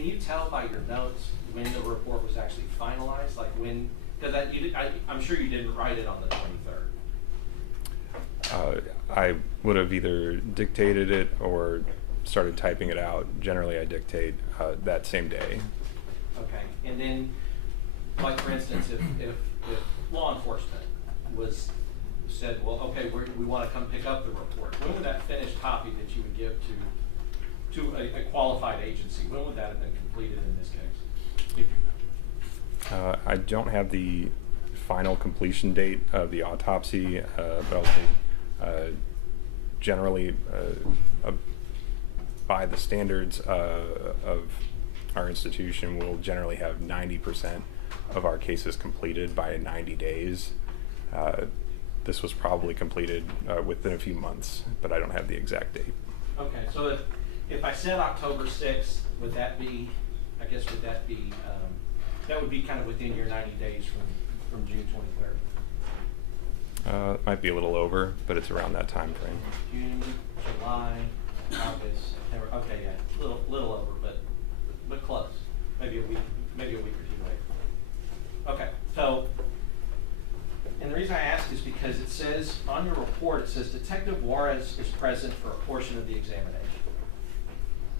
can you tell by your notes when the report was actually finalized? Like when, because I'm sure you didn't write it on the 23rd. I would have either dictated it or started typing it out. Generally, I dictate that same day. Okay, and then, like for instance, if law enforcement said, well, okay, we want to come pick up the report, when would that finished copy that you would give to a qualified agency, when would that have been completed in this case, if you know? I don't have the final completion date of the autopsy, but I'll say generally by the standards of our institution, we'll generally have 90% of our cases completed by 90 days. This was probably completed within a few months, but I don't have the exact date. Okay, so if I said October 6th, would that be, I guess, that would be kind of within your 90 days from June 23rd? Might be a little over, but it's around that time frame. June, July, August, September. Okay, yeah, little over, but close. Maybe a week or two later. Okay, so, and the reason I ask is because it says on your report, it says Detective Juarez is present for a portion of the examination,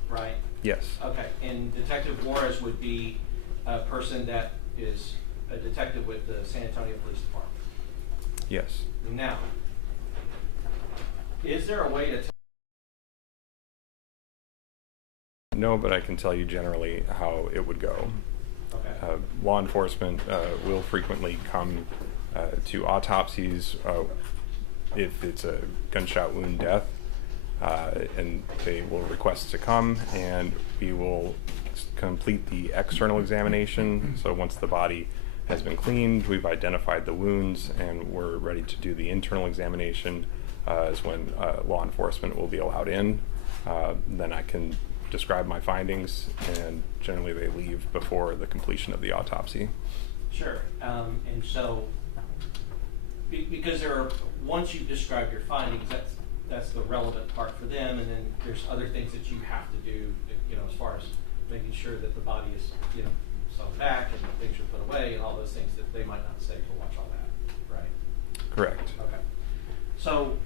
right? Yes. Okay, and Detective Juarez would be a person that is a detective with the San Antonio Police Department. Yes. Now, is there a way to No, but I can tell you generally how it would go. Okay. Law enforcement will frequently come to autopsies if it's a gunshot wound death, and they will request to come, and we will complete the external examination. So once the body has been cleaned, we've identified the wounds, and we're ready to do the internal examination, is when law enforcement will be allowed in. Then I can describe my findings, and generally they leave before the completion of the autopsy. Sure, and so because once you've described your findings, that's the relevant part for them, and then there's other things that you have to do, as far as making sure that the body is, sewn back and things are put away and all those things that they might not say to watch all that, right? Correct. Okay. So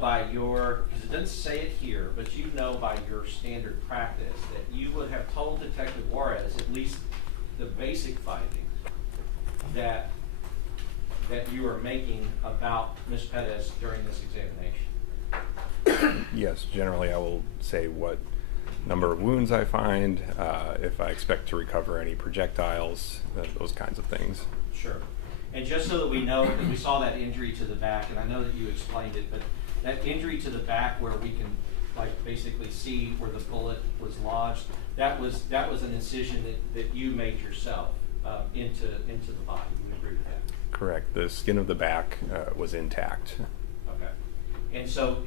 by because it doesn't say it here, but by your standard practice that you would have told Detective Juarez at least the basic findings that you are making about Ms. Perez during this examination. Yes, generally I will say what number of wounds I find, if I expect to recover any projectiles, those kinds of things. Sure. And just so that we know, because we saw that injury to the back, and I know that you explained it, but that injury to the back where we can basically see where the bullet was lodged, that was an incision that you made yourself into the body. You agree with that? Correct. The skin of the back was intact. Okay. And so,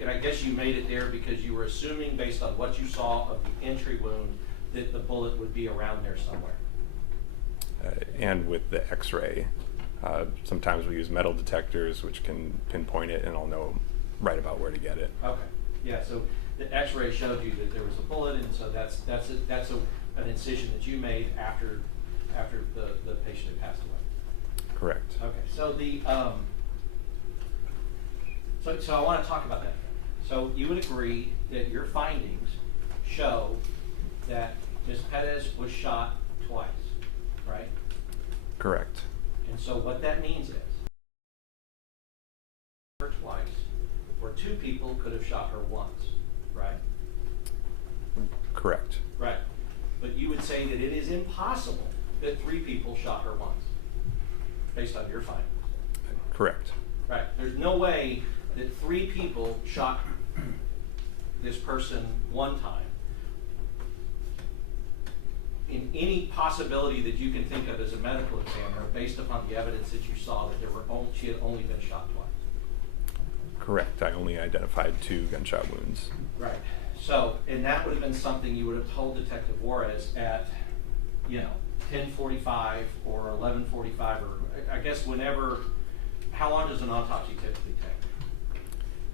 and I guess you made it there because you were assuming, based on what you saw of the entry wound, that the bullet would be around there somewhere. And with the x-ray, sometimes we use metal detectors which can pinpoint it, and I'll know right about where to get it. Okay. Yeah, so the x-ray showed you that there was a bullet, and so that's an incision that you made after the patient had passed away. Correct. Okay, so so I want to talk about that. So you would agree that your findings show that Ms. Perez was shot twice, right? Correct. And so what that means is, her twice, or two people could have shot her once, right? Correct. Right. But you would say that it is impossible that three people shot her once, based on your findings. Correct. Right. There's no way that three people shot this person one time. In any possibility that you can think of as a medical examiner, based upon the evidence that you saw that she had only been shot twice. Correct. I only identified 2 gunshot wounds. Right. So, and that would have been something you would have told Detective Juarez at, 10:45 or 11:45, or I guess whenever. How long does an autopsy typically take?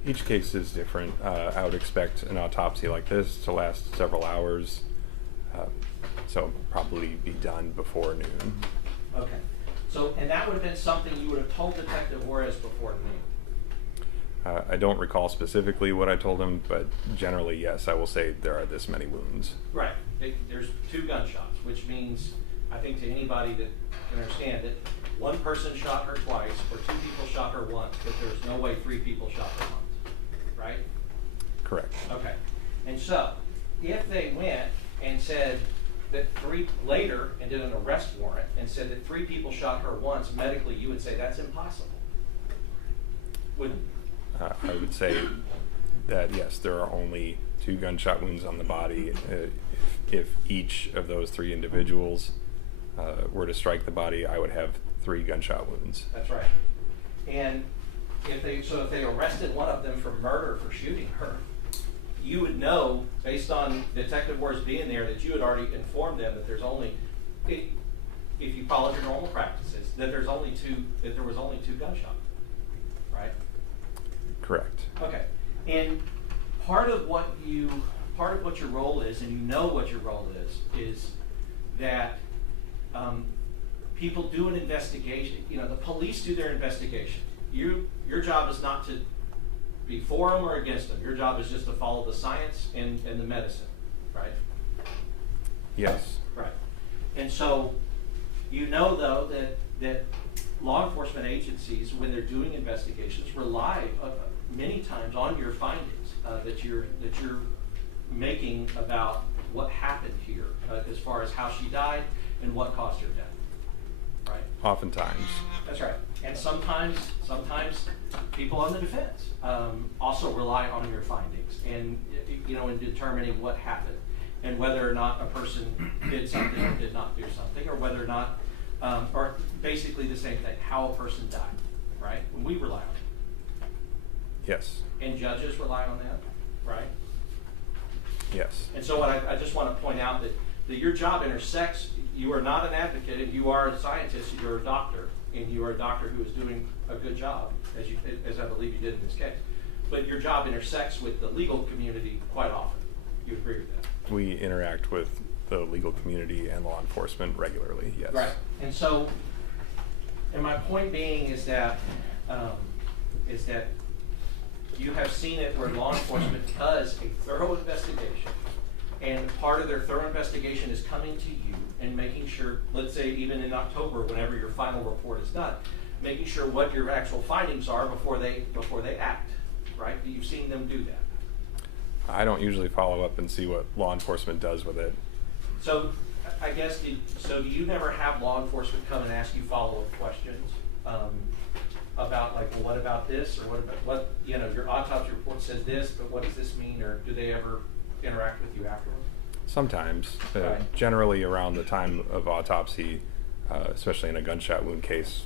Each case is different. I would expect an autopsy like this to last several hours. So probably be done before noon. Okay. So, and that would have been something you would have told Detective Juarez before noon? I don't recall specifically what I told him, but generally, yes, I will say there are this many wounds. Right. There's 2 gunshots, which means, I think to anybody that can understand it, 1 person shot her twice, or 2 people shot her once, but there's no way 3 people shot her once, right? Correct. Okay. And so, if they went and said that 3 later and did an arrest warrant and said that 3 people shot her once, medically you would say that's impossible. Wouldn't you? I would say that yes, there are only 2 gunshot wounds on the body. If each of those 3 individuals were to strike the body, I would have 3 gunshot wounds. That's right. And if they arrested one of them for murder for shooting her, you would know, based on Detective Juarez being there, that you had already informed them that there's only, if you followed your normal practices, that there was only 2 gunshots, right? Correct. Okay. And part of what your role is, and you know what your role is that people do an investigation. You know, the police do their investigation. Your job is not to be for them or against them. Your job is just to follow the science and the medicine, right? Yes. Right. And so, you know, though, that law enforcement agencies, when they're doing investigations, rely many times on your findings that you're making about what happened here, as far as how she died and what caused her death. Right. Oftentimes. That's right. And sometimes people on the defense also rely on your findings, and in determining what happened and whether or not a person did something or did not do something, or whether or not, or basically the same thing, how a person died. Right. And we rely on it. Yes. And judges rely on that. Right. Yes. And so what I just want to point out that your job intersects. You are not an advocate, and you are a scientist. You're a doctor, and you are a doctor who is doing a good job, as I believe you did in this case. But your job intersects with the legal community quite often. You agree with that? We interact with the legal community and law enforcement regularly. Yes. Right. And so, and my point being is that you have seen it where law enforcement does a thorough investigation. And part of their thorough investigation is coming to you and making sure, let's say even in October, whenever your final report is done, making sure what your actual findings are before they act, right? You've seen them do that. I don't usually follow up and see what law enforcement does with it. So I guess, do you never have law enforcement come and ask you follow-up questions about, like, well, what about this? Or what your autopsy report says this, but what does this mean? Or do they ever interact with you afterwards? Sometimes. Right. Generally around the time of autopsy, especially in a gunshot wound case,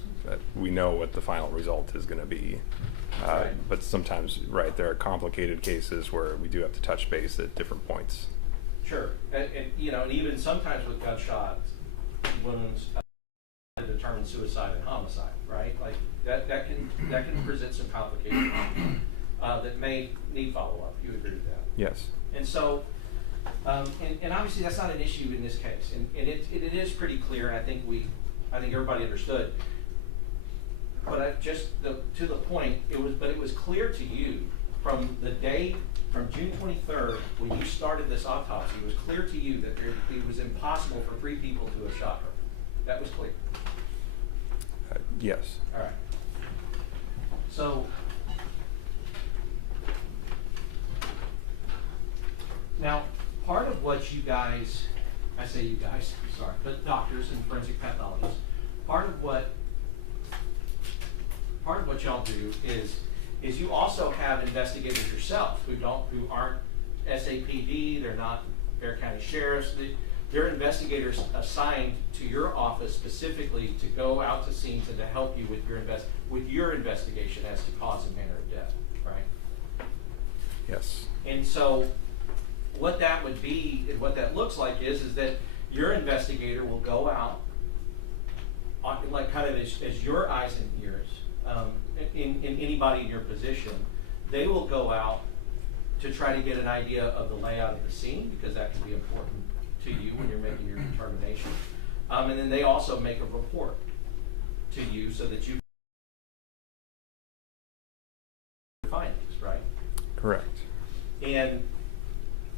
we know what the final result is going to be. Right. But sometimes, right, there are complicated cases where we do have to touch base at different points. Sure. And even sometimes with gunshot wounds, to determine suicide and homicide, right? Like that can present some complications that may need follow-up. You agree with that? Yes. And so, and obviously that's not an issue in this case, and it is pretty clear. And I think everybody understood. But to the point, it was clear to you from June 23rd, when you started this autopsy, it was clear to you that it was impossible for 3 people to have shot her. That was clear. Yes. All right. So now, part of what you guys, I say you guys, sorry, but doctors and forensic pathologists, part of what y'all do is you also have investigators yourself who aren't SAPD, they're not Bexar County Sheriffs. They're investigators assigned to your office specifically to go out to scenes and to help you with your investigation as to cause and manner of death, right? Yes. And so what that would be, what that looks like is that your investigator will go out, like kind of as your eyes and ears, in anybody in your position, they will go out to try to get an idea of the layout of the scene, because that can be important to you when you're making your determination. And then they also make a report to you so that you findings, right? Correct. And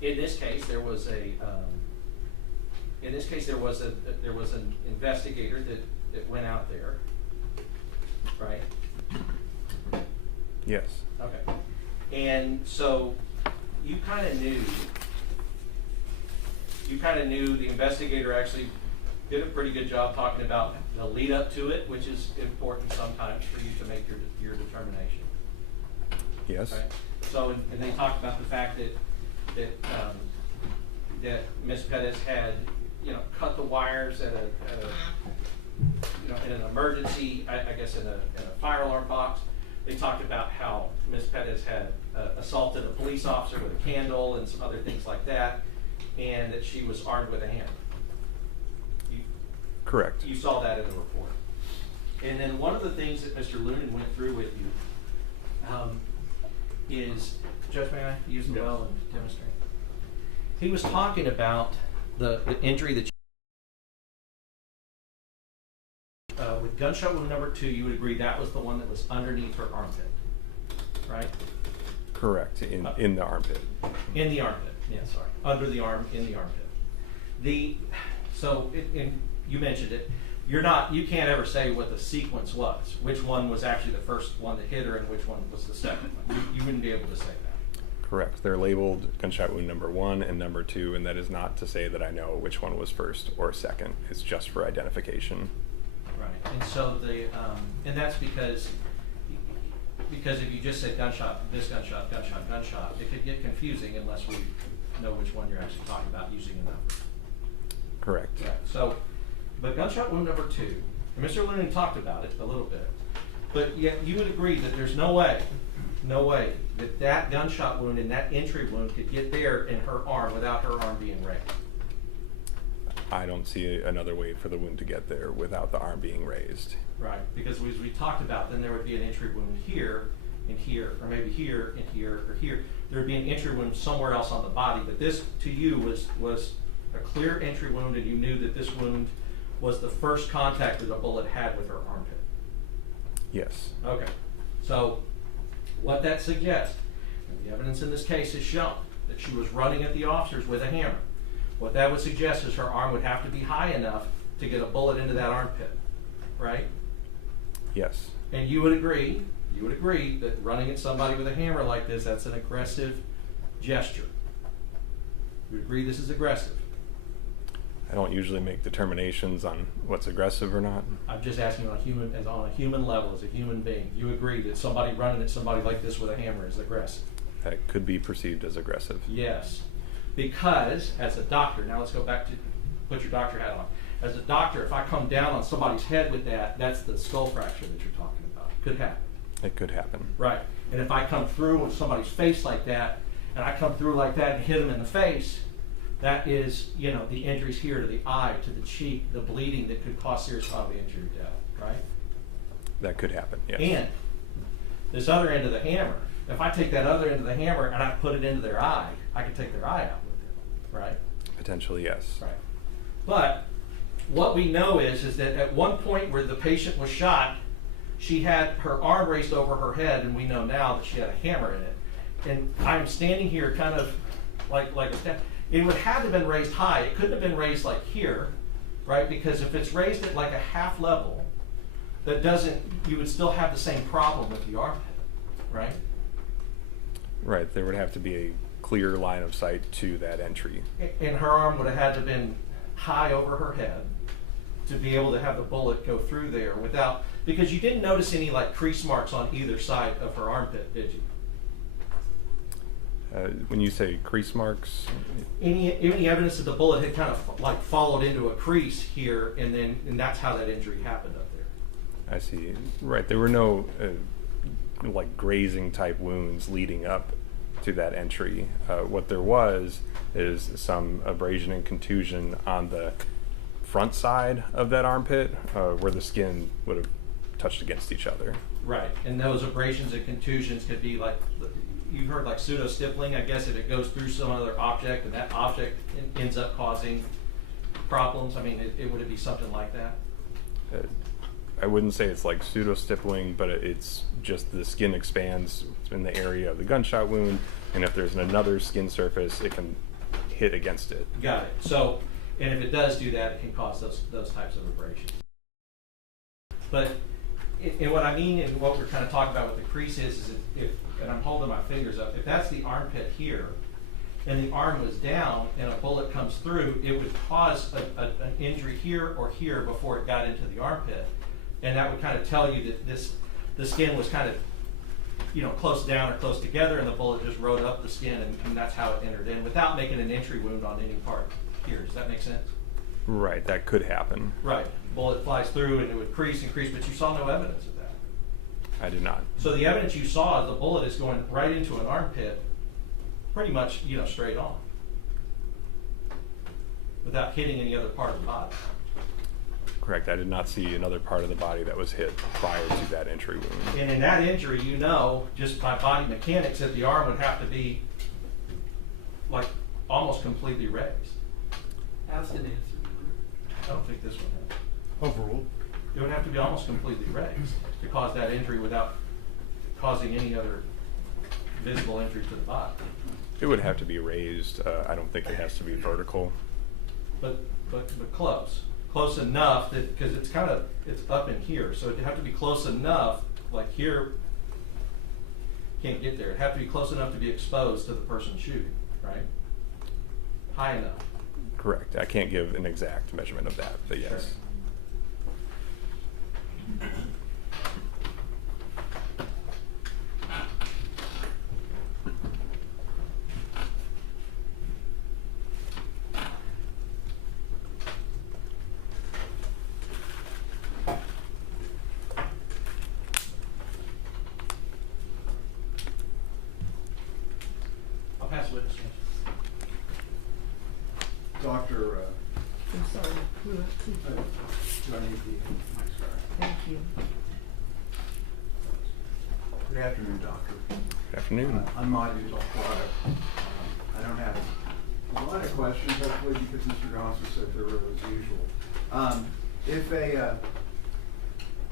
in this case, there was an investigator that went out there, right? Yes. Okay. And so you kind of knew the investigator actually did a pretty good job talking about the lead up to it, which is important sometimes for you to make your determination. Yes. Right? So, and they talked about the fact that Ms. Perez had, cut the wires at in an emergency, I guess in a fire alarm box. They talked about how Ms. Perez had assaulted a police officer with a candle and some other things like that, and that she was armed with a hammer. Correct. You saw that in the report. And then one of the things that Mr. Lunan went through with you is, Judge, may I use the well and demonstrate? He was talking about the injury that with gunshot wound number 2, you would agree that was the one that was underneath her armpit, right? Correct. In the armpit. In the armpit. Yeah, sorry. Under the arm, in the armpit. You mentioned it. You can't ever say what the sequence was. Which one was actually the first one that hit her and which one was the second one. You wouldn't be able to say that. Correct. They're labeled gunshot wound number 1 and number 2, and that is not to say that I know which one was first or second. It's just for identification. Right. And so and that's because if you just said gunshot, this gunshot, it could get confusing unless we know which one you're actually talking about using a number. Correct. Right. So, but gunshot wound number 2, and Mr. Lunan talked about it a little bit, but yet you would agree that there's no way that gunshot wound and that entry wound could get there in her arm without her arm being raised. I don't see another way for the wound to get there without the arm being raised. Right, because as we talked about, then there would be an entry wound here, and here, or maybe here, and here, or here. There would be an entry wound somewhere else on the body, but this, to you, was a clear entry wound, and you knew that this wound was the first contact that a bullet had with her armpit. Yes. Okay, so what that suggests, and the evidence in this case has shown that she was running at the officers with a hammer. What that would suggest is her arm would have to be high enough to get a bullet into that armpit, right? Yes. And you would agree that running at somebody with a hammer like this, that's an aggressive gesture. You agree this is aggressive? I don't usually make determinations on what's aggressive or not. I'm just asking on a human level, as a human being. You agree that somebody running at somebody like this with a hammer is aggressive? That could be perceived as aggressive. Yes. Because as a doctor, now let's go back to put your doctor hat on. As a doctor, if I come down on somebody's head with that, that's the skull fracture that you're talking about. Could happen. It could happen. Right. And if I come through with somebody's face like that, and I come through like that and hit them in the face, that is, the injuries here to the eye, to the cheek, the bleeding that could cause serious bodily injury or death, right? That could happen, yes. And this other end of the hammer, if I take that other end of the hammer and I put it into their eye, I can take their eye out with it, right? Potentially, yes. Right. But what we know is that at one point where the patient was shot, she had her arm raised over her head, and we know now that she had a hammer in it. And I'm standing here kind of like a step. It would have to have been raised high. It couldn't have been raised like here, right? Because if it's raised at like a half level, you would still have the same problem with the armpit, right? Right, there would have to be a clear line of sight to that entry. And her arm would have had to have been high over her head to be able to have the bullet go through there because you didn't notice any like crease marks on either side of her armpit, did you? When you say crease marks? Any evidence that the bullet had kind of like followed into a crease here, and that's how that injury happened up there. I see. Right, there were no like grazing type wounds leading up to that entry. What there was is some abrasion and contusion on the front side of that armpit where the skin would have touched against each other. Right, and those abrasions and contusions could be like you've heard like pseudo stippling, I guess, if it goes through some other object and that object ends up causing problems. I mean, would it be something like that? I wouldn't say it's like pseudo stippling, but it's just the skin expands in the area of the gunshot wound, and if there's another skin surface, it can hit against it. Got it. So, and if it does do that, it can cause those types of abrasions. But and what I mean and what we're kind of talking about with the crease is if and I'm holding my fingers up, if that's the armpit here, and the arm was down and a bullet comes through, it would cause an injury here or here before it got into the armpit. And that would kind of tell you that the skin was kind of, you know, close down or close together, and the bullet just rode up the skin, and that's how it entered in without making an entry wound on any part here. Does that make sense? Right, that could happen. Right. Bullet flies through and it would crease and crease, but you saw no evidence of that. I did not. So the evidence you saw is the bullet is going right into an armpit, pretty much, you know, straight on, without hitting any other part of the body. Correct. I did not see another part of the body that was hit prior to that entry wound. And in that injury, you know, just by body mechanics, that the arm would have to be like almost completely raised. How's the answer? I don't think this one has. Overruled. It would have to be almost completely raised to cause that injury without causing any other visible injury to the body. It would have to be raised. I don't think it has to be vertical. But close. Close enough that, because it's up in here, so it'd have to be close enough, like here, can't get there. It'd have to be close enough to be exposed to the person shooting, right? High enough. Correct. I can't give an exact measurement of that, but yes. Sure. I'll pass witness. Doctor, I'm sorry, who, do I need the mic? Sorry. thank you. Good afternoon, Doctor. Good afternoon. I'm Monty Delfrado. I don't have a lot of questions, hopefully, because Mr. Johnson said they were as usual.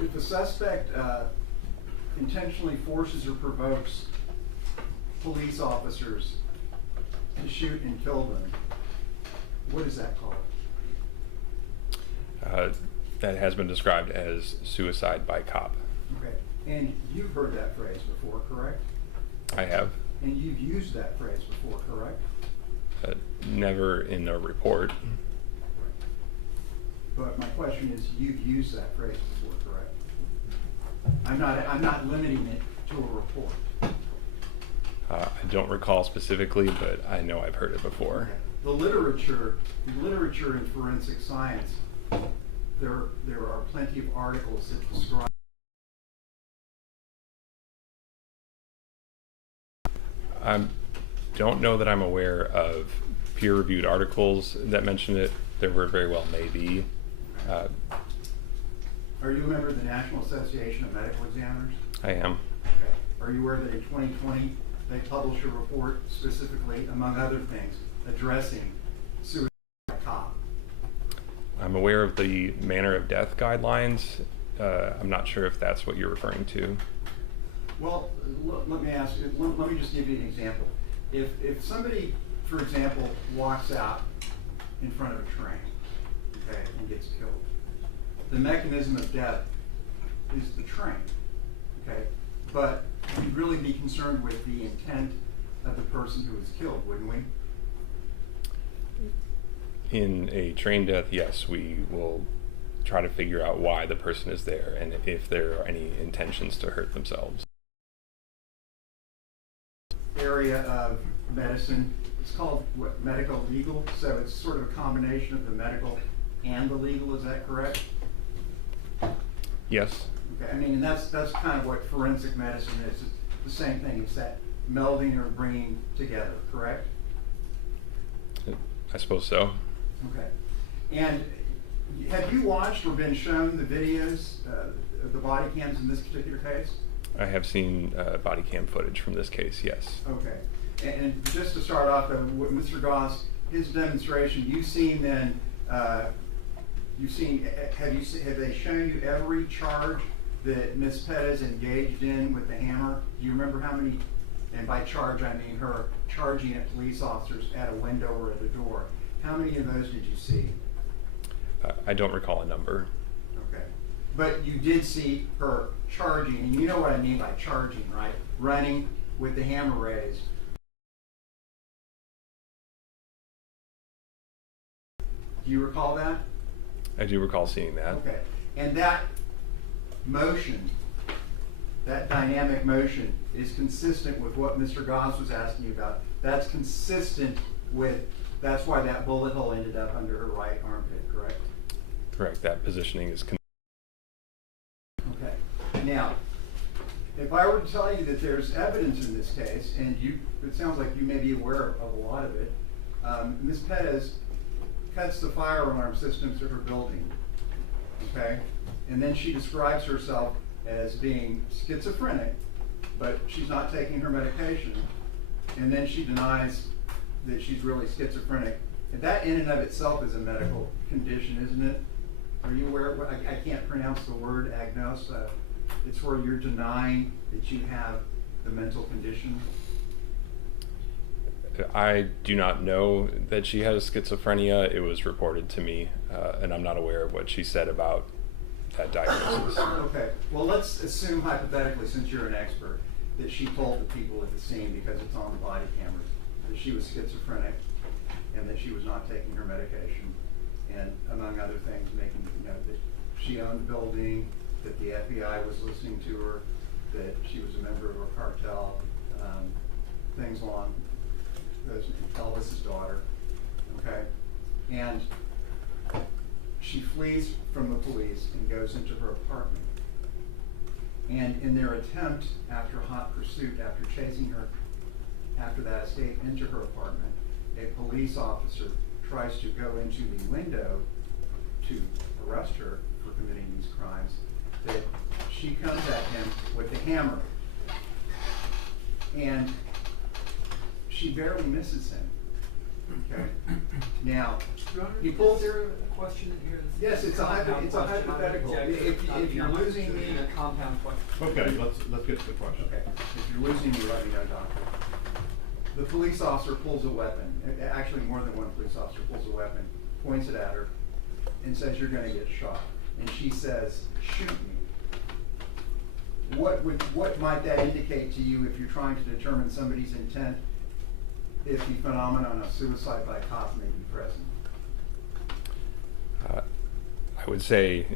If a suspect intentionally forces or provokes police officers to shoot and kill them, what is that called? That has been described as suicide by cop. Okay, and you've heard that phrase before, correct? I have. And you've used that phrase before, correct? Never in a report. But my question is, you've used that phrase before, correct? I'm not limiting it to a report. I don't recall specifically, but I know I've heard it before. Okay. The literature in forensic science, there are plenty of articles that describe. I don't know that I'm aware of peer-reviewed articles that mention it. There very well may be. Are you a member of the National Association of Medical Examiners? I am. Okay. Are you aware that in 2020 they published a report specifically, among other things, addressing suicide by cop? I'm aware of the manner of death guidelines. I'm not sure if that's what you're referring to. Well, let me ask you, let me just give you an example. If somebody, for example, walks out in front of a train, okay, and gets killed, the mechanism of death is the train, okay? But we'd really be concerned with the intent of the person who was killed, wouldn't we? In a train death, yes, we will try to figure out why the person is there and if there are any intentions to hurt themselves. Area of medicine, it's called what, medical legal, so it's sort of a combination of the medical and the legal, is that correct? Yes. Okay, I mean, and that's kind of what forensic medicine is. It's the same thing. It's that melding or bringing together, correct? I suppose so. Okay. And have you watched or been shown the videos of the body cams in this particular case? I have seen body cam footage from this case, yes. Okay. And just to start off, with Mr. Goss, his demonstration, you've seen then, have they shown you every charge that Ms. Perez engaged in with the hammer? Do you remember how many, and by charge I mean her charging at police officers at a window or at a door? How many of those did you see? I don't recall a number. Okay. But you did see her charging, and you know what I mean by charging, right? Running with the hammer raised. Do you recall that? I do recall seeing that. Okay. And that motion, that dynamic motion, is consistent with what Mr. Goss was asking you about. That's consistent with, that's why that bullet hole ended up under her right armpit, correct? Correct. That positioning is. Okay. Now, if I were to tell you that there's evidence in this case, and it sounds like you may be aware of a lot of it, Ms. Perez cuts the fire alarm system to her building, okay? And then she describes herself as being schizophrenic, but she's not taking her medication. And then she denies that she's really schizophrenic. And that in and of itself is a medical condition, isn't it? Are you aware of what, I can't pronounce the word agnos. It's where you're denying that you have the mental condition. I do not know that she has schizophrenia. It was reported to me, and I'm not aware of what she said about that diagnosis. Okay, well, let's assume hypothetically, since you're an expert, that she told the people at the scene, because it's on the body cameras, that she was schizophrenic and that she was not taking her medication, and among other things, making, that she owned the building, that the FBI was listening to her, that she was a member of a cartel, things along those, Elvis's daughter, okay? And she flees from the police and goes into her apartment. And in their attempt, after hot pursuit, after chasing her, after that escape into her apartment, a police officer tries to go into the window to arrest her for committing these crimes, that she comes at him with a hammer. And she barely misses him. Okay. Now, he pulls. Is there a question in here? Yes, it's a hypothetical. If you're losing me, a compound question. Okay, let's get to the question. okay. If you're losing me, let me know, doctor. The police officer pulls a weapon. Actually, more than one police officer pulls a weapon, points it at her, and says, "You're going to get shot." And she says, "Shoot me." What might that indicate to you if you're trying to determine somebody's intent, if the phenomenon of suicide by cop may be present? I would say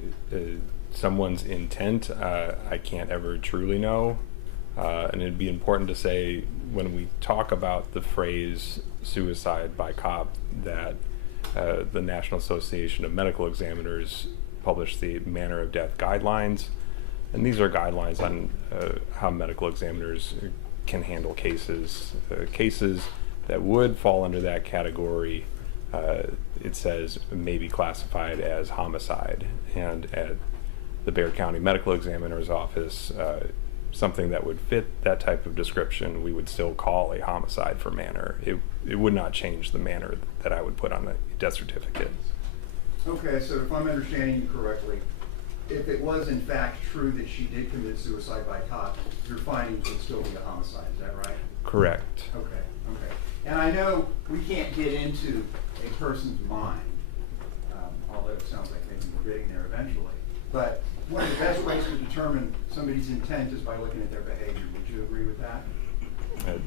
someone's intent, I can't ever truly know. And it'd be important to say, when we talk about the phrase suicide by cop, that the National Association of Medical Examiners published the manner of death guidelines. And these are guidelines on how medical examiners can handle cases. Cases that would fall under that category, it says, may be classified as homicide. And at the Bexar County Medical Examiner's Office, something that would fit that type of description, we would still call a homicide for manner. It would not change the manner that I would put on the death certificate. Okay, so if I'm understanding you correctly, if it was in fact true that she did commit suicide by cop, your findings would still be a homicide, is that right? Correct. Okay. And I know we can't get into a person's mind, although it sounds like maybe we're getting there eventually. But one of the best ways to determine somebody's intent is by looking at their behavior. Would you agree with that?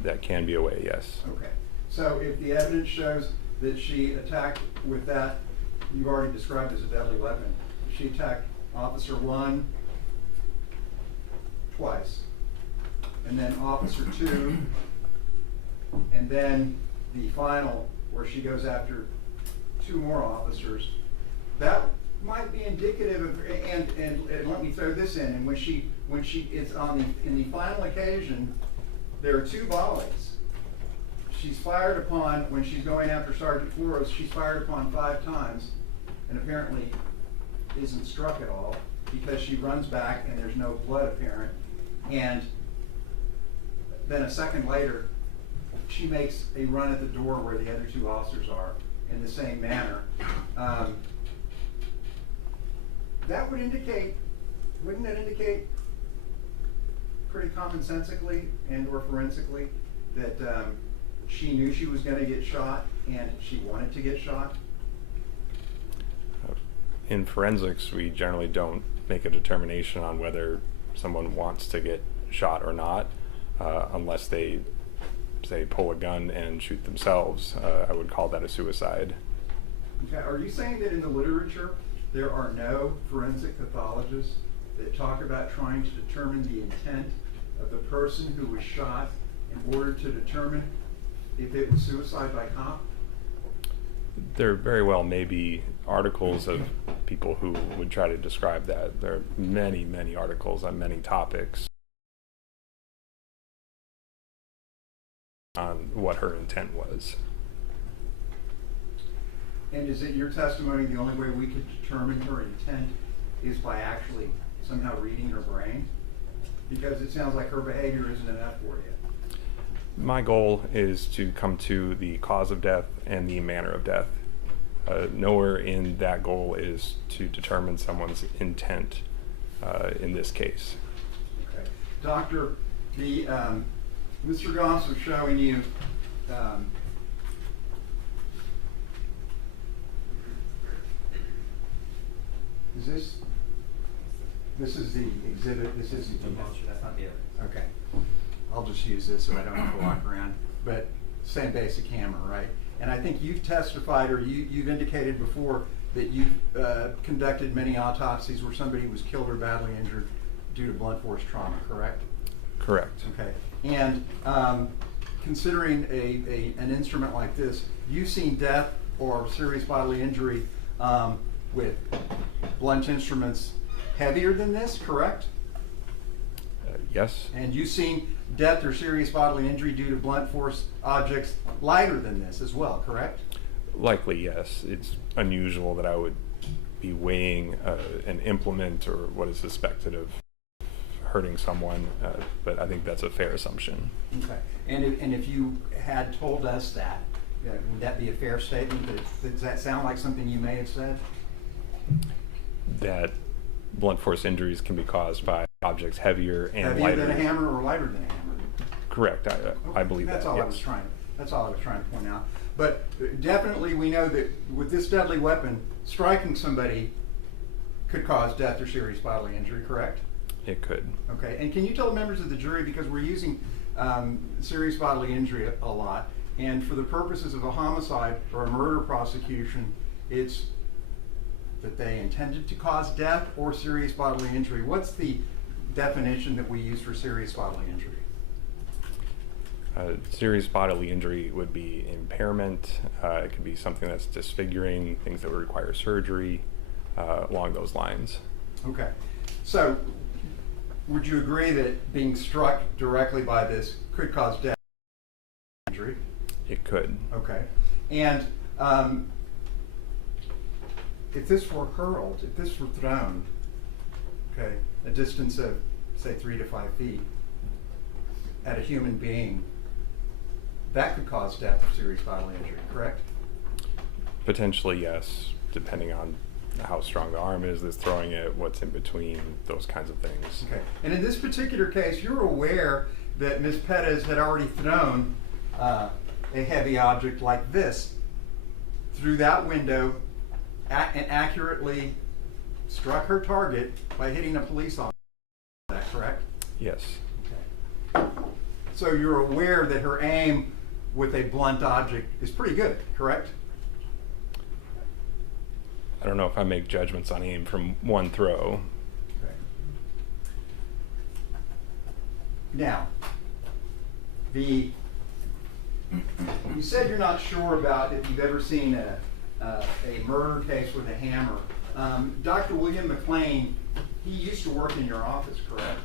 That can be a way, yes. Okay. So if the evidence shows that she attacked with that, you've already described as a deadly weapon, she attacked Officer 1 twice, and then Officer 2, and then the final, where she goes after 2 more officers, that might be indicative of, and let me throw this in, and when she is in the final occasion, there are 2 volleys. She's fired upon, when she's going after Sergeant Flores, she's fired upon 5 times, and apparently isn't struck at all, because she runs back and there's no blood apparent. And then a second later, she makes a run at the door where the other two officers are in the same manner. That would indicate, wouldn't that indicate pretty commonsensically and or forensically that she knew she was going to get shot and she wanted to get shot? In forensics, we generally don't make a determination on whether someone wants to get shot or not, unless they, say, pull a gun and shoot themselves. I would call that a suicide. Okay. Are you saying that in the literature there are no forensic pathologists that talk about trying to determine the intent of the person who was shot in order to determine if it was suicide by cop? There very well may be articles of people who would try to describe that. There are many, many articles on many topics on what her intent was. And is it your testimony the only way we could determine her intent is by actually somehow reading her brain? Because it sounds like her behavior isn't enough for you. My goal is to come to the cause of death and the manner of death. Nowhere in that goal is to determine someone's intent in this case. Okay. Doctor, the Mr. Goss was showing you this is the exhibit, this is the That's not the evidence. Okay. I'll just use this so I don't have to walk around. But same basic hammer, right? And I think you've testified, or you've indicated before that you've conducted many autopsies where somebody was killed or badly injured due to blunt force trauma, correct? Correct. Okay. And considering an instrument like this, you've seen death or serious bodily injury with blunt instruments heavier than this, correct? Yes. And you've seen death or serious bodily injury due to blunt force objects lighter than this as well, correct? Likely, yes. It's unusual that I would be weighing an implement or what is suspected of hurting someone, but I think that's a fair assumption. Okay. And if you had told us that, would that be a fair statement? Does that sound like something you may have said? That blunt force injuries can be caused by objects heavier and Heavier lighter. than a hammer or lighter than a hammer? Correct. I believe that's that. all Yes. That's all I was trying to point out. But definitely we know that with this deadly weapon, striking somebody could cause death or serious bodily injury, correct? It could. Okay. And can you tell the members of the jury, because we're using serious bodily injury a lot, and for the purposes of a homicide or a murder prosecution, it's that they intended to cause death or serious bodily injury. What's the definition that we use for serious bodily injury? Serious bodily injury would be impairment. It could be something that's disfiguring, things that would require surgery, along those lines. Okay. So would you agree that being struck directly by this could cause death or injury? It could. Okay. And if this were hurled, if this were thrown, okay, a distance of, say, 3 to 5 feet at a human being, that could cause death or serious bodily injury, correct? Potentially, yes, depending on how strong the arm is that's throwing it, what's in between, those kinds of things. Okay. And in this particular case, you're aware that Ms. Perez had already thrown a heavy object like this through that window and accurately struck her target by hitting a police officer. Is that correct? Yes. Okay. So you're aware that her aim with a blunt object is pretty good, correct? I don't know if I make judgments on aim from one throw. Okay. Now, you said you're not sure about if you've ever seen a murder case with a hammer. Dr. William McLean, he used to work in your office, correct?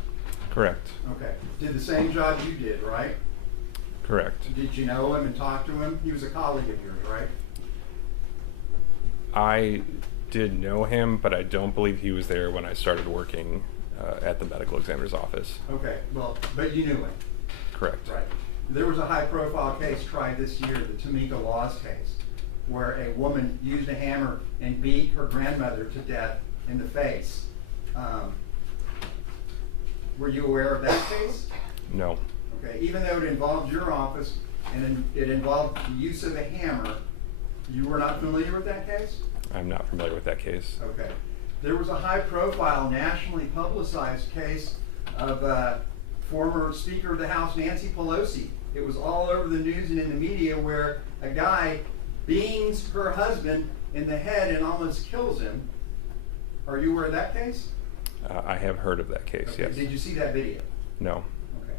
Correct. Okay. Did the same job you did, right? Correct. Did you know him and talk to him? He was a colleague of yours, right? I did know him, but I don't believe he was there when I started working at the medical examiner's office. Okay, well, but you knew it. Correct. Right. There was a high-profile case tried this year, the Tamika Laws case, where a woman used a hammer and beat her grandmother to death in the face. Were you aware of that case? No. Okay, even though it involved your office and it involved the use of a hammer, you were not familiar with that case? I'm not familiar with that case. Okay. There was a high-profile, nationally publicized case of former Speaker of the House, Nancy Pelosi. It was all over the news and in the media where a guy beams her husband in the head and almost kills him. Are you aware of that case? I have heard of that case, Okay. yes. Did you see that video? No. Okay.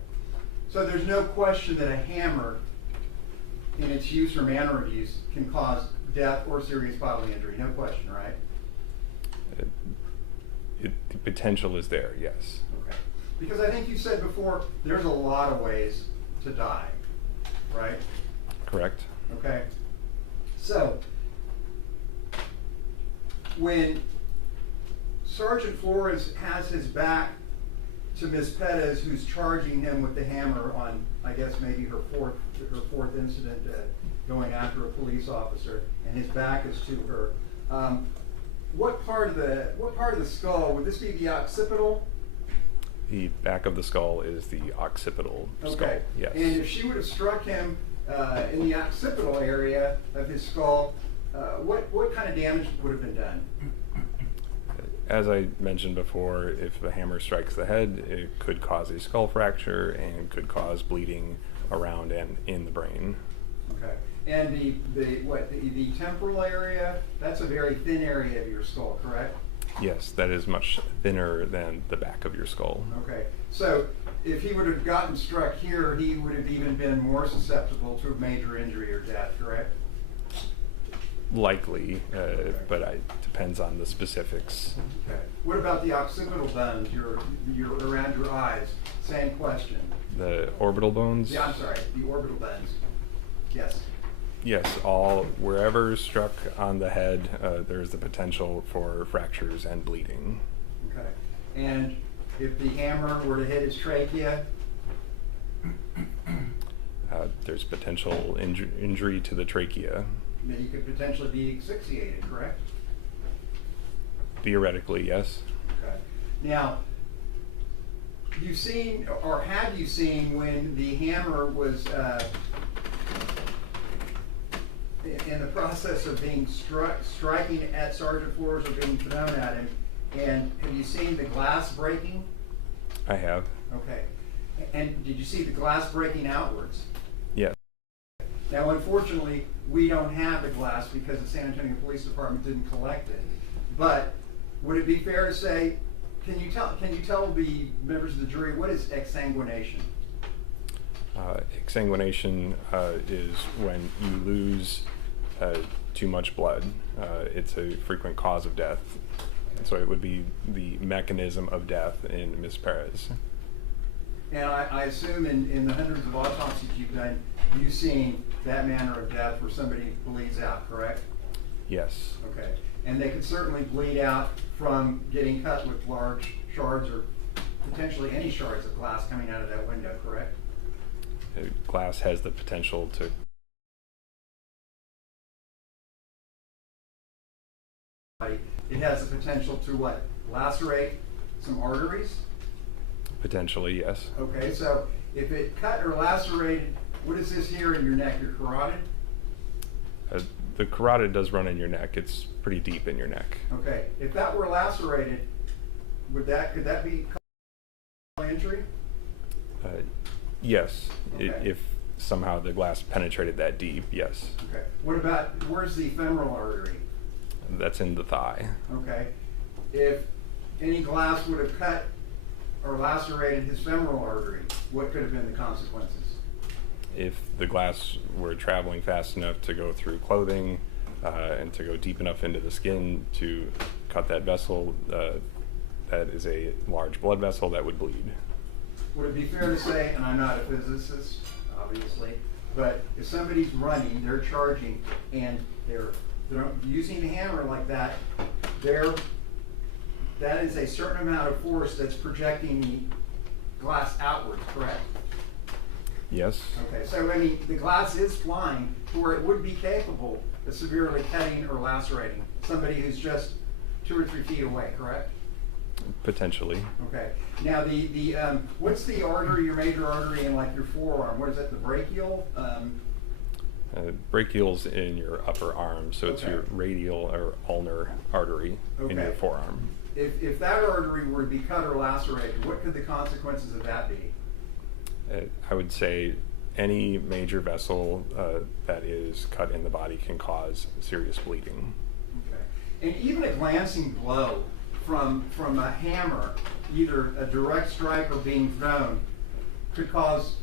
So there's no question that a hammer in its use or manner of use can cause death or serious bodily injury. No question, right? The potential is there, yes. Okay. Because I think you said before, there's a lot of ways to die, right? Correct. Okay. So, when Sergeant Flores has his back to Ms. Perez, who's charging him with the hammer on, I guess, maybe her fourth incident going after a police officer, and his back is to her. What part of the skull, would this be the occipital? The back of the skull is the occipital skull, Okay. yes. And if she would have struck him in the occipital area of his skull, what kind of damage would have been done? As I mentioned before, if a hammer strikes the head, it could cause a skull fracture and could cause bleeding around and in the brain. Okay. And the temporal area, that's a very thin area of your skull, correct? Yes, that is much thinner than the back of your skull. Okay. So if he would have gotten struck here, he would have even been more susceptible to a major injury or death, correct? Likely, but it depends on the specifics. Okay. What about the occipital bones, your around your eyes? Same question. The orbital bones? Yeah, I'm sorry, the orbital bones. Yes. Yes, wherever struck on the head, there's the potential for fractures and bleeding. Okay. And if the hammer were to hit his trachea? There's potential injury to the trachea. Then he could potentially be asphyxiated, correct? Theoretically, yes. Okay. Now, you've seen, or have you seen, when the hammer was in the process of being striking at Sergeant Flores or being thrown at him, and have you seen the glass breaking? I have. Okay. And did you see the glass breaking outwards? Yes. Now, unfortunately, we don't have the glass because the San Antonio Police Department didn't collect it. But would it be fair to say, can you tell the members of the jury what is exsanguination? Exsanguination is when you lose too much blood. It's a frequent cause of death. So it would be the mechanism of death in Ms. Perez. And I assume in the hundreds of autopsies you've done, you've seen that manner of death where somebody bleeds out, correct? Yes. Okay. And they could certainly bleed out from getting cut with large shards or potentially any shards of glass coming out of that window, correct? Glass has the potential to it has the potential to what? Lacerate some arteries? potentially, yes. Okay, so if it cut or lacerated, what is this here in your neck, your carotid? The carotid does run in your neck. It's pretty deep in your neck. Okay, if that were lacerated, could that be injury? Yes, Okay. if somehow the glass penetrated that deep, yes. Okay, what about, where's the femoral artery? That's in the thigh. Okay, if any glass would have cut or lacerated his femoral artery, what could have been the consequences? If the glass were traveling fast enough to go through clothing and to go deep enough into the skin to cut that vessel, that is a large blood vessel that would bleed. Would it be fair to say, and I'm not a physicist, obviously, but if somebody's running, they're charging, and they're using the hammer like that, their that is a certain amount of force that's projecting the glass outwards, correct? Yes. Okay, so I mean, the glass is flying to where it would be capable of severely cutting or lacerating somebody who's just 2 or 3 feet away, correct? Potentially. Okay. Now, what's the artery, your major artery in like your forearm? What is that, the brachial? Brachial's in your upper arm, so it's Okay. your radial or ulnar artery in your Okay. forearm. If that artery were to be cut or lacerated, what could the consequences of that be? I would say any major vessel that is cut in the body can cause serious bleeding. Okay. And even a glancing blow from a hammer, either a direct strike or being thrown, could cause,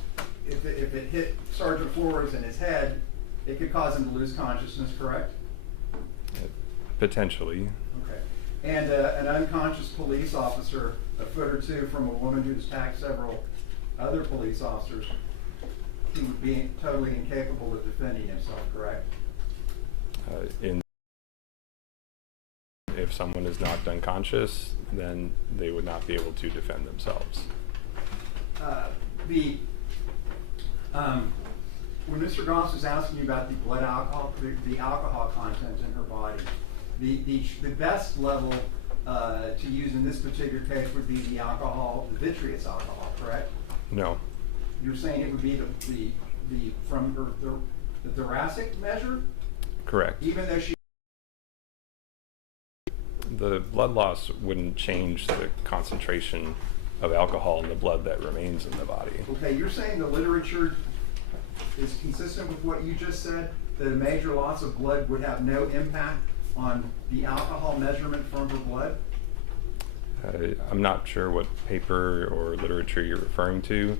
if it hit Sergeant Flores in his head, it could cause him to lose consciousness, correct? Potentially. Okay. And an unconscious police officer, a foot or two from a woman who's attacked several other police officers, he would be totally incapable of defending himself, correct? If someone is knocked unconscious, then they would not be able to defend themselves. When Mr. Goss was asking you about the blood alcohol, the alcohol content in her body, the best level to use in this particular case would be the alcohol, the vitreous alcohol, correct? No. You're saying it would be the from her the thoracic measure, Correct. even though she. The blood loss wouldn't change the concentration of alcohol in the blood that remains in the body. Okay, you're saying the literature is consistent with what you just said, that a major loss of blood would have no impact on the alcohol measurement from her blood? I'm not sure what paper or literature you're referring to,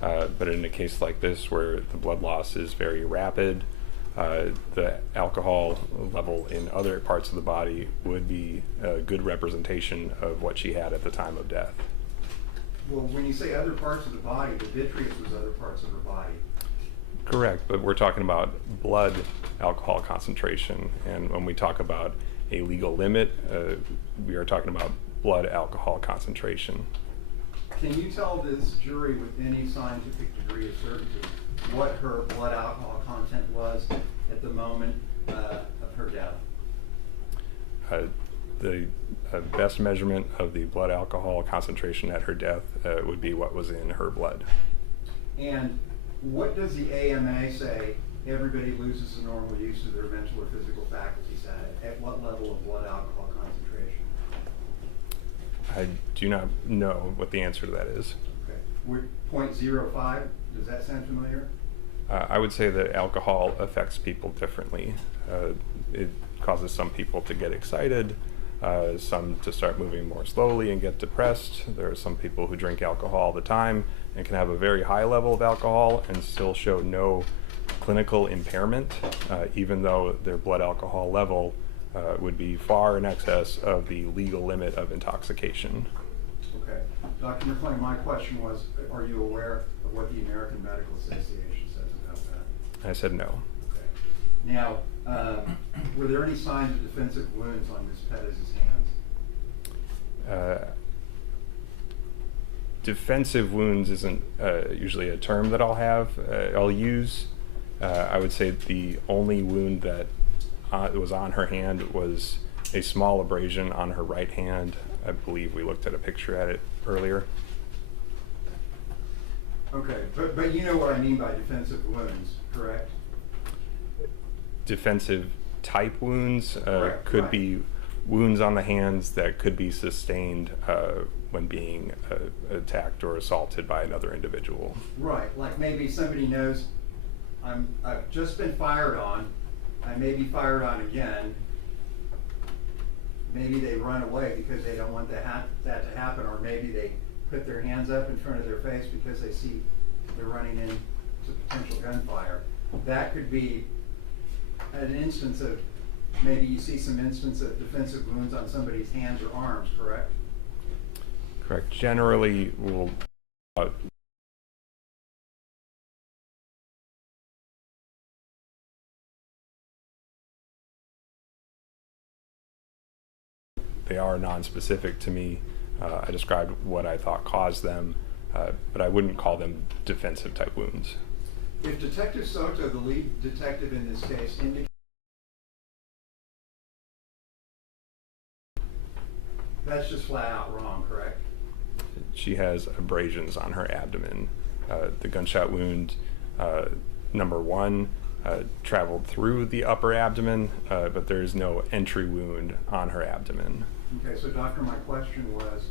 but in a case like this where the blood loss is very rapid, the alcohol level in other parts of the body would be a good representation of what she had at the time of death. Well, when you say other parts of the body, the vitreous was other parts of her body. Correct, but we're talking about blood alcohol concentration, and when we talk about a legal limit, we are talking about blood alcohol concentration. Can you tell this jury with any scientific degree of certainty what her blood alcohol content was at the moment of her death? The best measurement of the blood alcohol concentration at her death would be what was in her blood. And what does the AMA say everybody loses the normal use of their mental or physical faculties at what level of blood alcohol concentration? I do not know what the answer to that is. Okay. Would 0.05, does that sound familiar? I would say that alcohol affects people differently. It causes some people to get excited, some to start moving more slowly and get depressed. There are some people who drink alcohol all the time and can have a very high level of alcohol and still show no clinical impairment, even though their blood alcohol level would be far in excess of the legal limit of intoxication. Okay. Dr. McClain, my question was, are you aware of what the American Medical Association says about that? I said no. Okay. Now, were there any signs of defensive wounds on Ms. Perez's hands? Defensive wounds isn't usually a term that I'll use. I would say the only wound that was on her hand was a small abrasion on her right hand. I believe we looked at a picture at it earlier. Okay, but you know what I mean by defensive wounds, correct? Defensive type wounds Correct, could right. be wounds on the hands that could be sustained when being attacked or assaulted by another individual. Right, like maybe somebody knows I've just been fired on, I may be fired on again. Maybe they run away because they don't want that to happen, or maybe they put their hands up in front of their face because they see they're running into potential gunfire. That could be an instance of, maybe you see some instance of defensive wounds on somebody's hands or arms, correct? Correct. Generally, we'll they are nonspecific to me. I described what I thought caused them, but I wouldn't call them defensive type wounds. If Detective Soto, the lead detective in this case, indicates that's just flat out wrong, correct? She has abrasions on her abdomen. The gunshot wound, number one, traveled through the upper abdomen, but there is no entry wound on her abdomen. Okay, so doctor, my question was,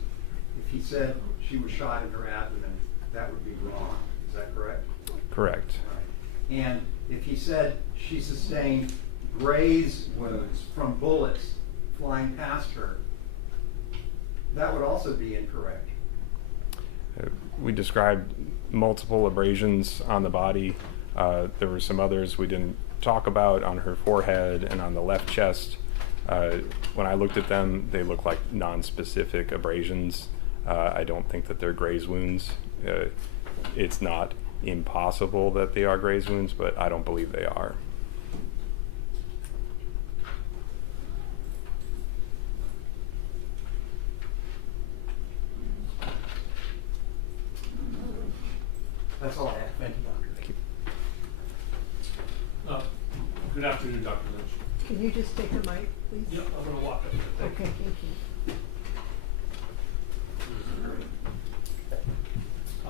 if he said she was shot in her abdomen, that would be wrong. Is that correct? Correct. Right. And if he said she sustained graze wounds from bullets flying past her, that would also be incorrect. We described multiple abrasions on the body. There were some others we didn't talk about on her forehead and on the left chest. When I looked at them, they look like non-specific abrasions. I don't think that they're graze wounds. It's not impossible that they are graze wounds, but I don't believe they are. That's all I have. Thank you, doctor. Thank you. Good afternoon, Dr. Lynch. Can you just take the mic, please? Yep, I'm going to walk up here. Thank Okay, thank you.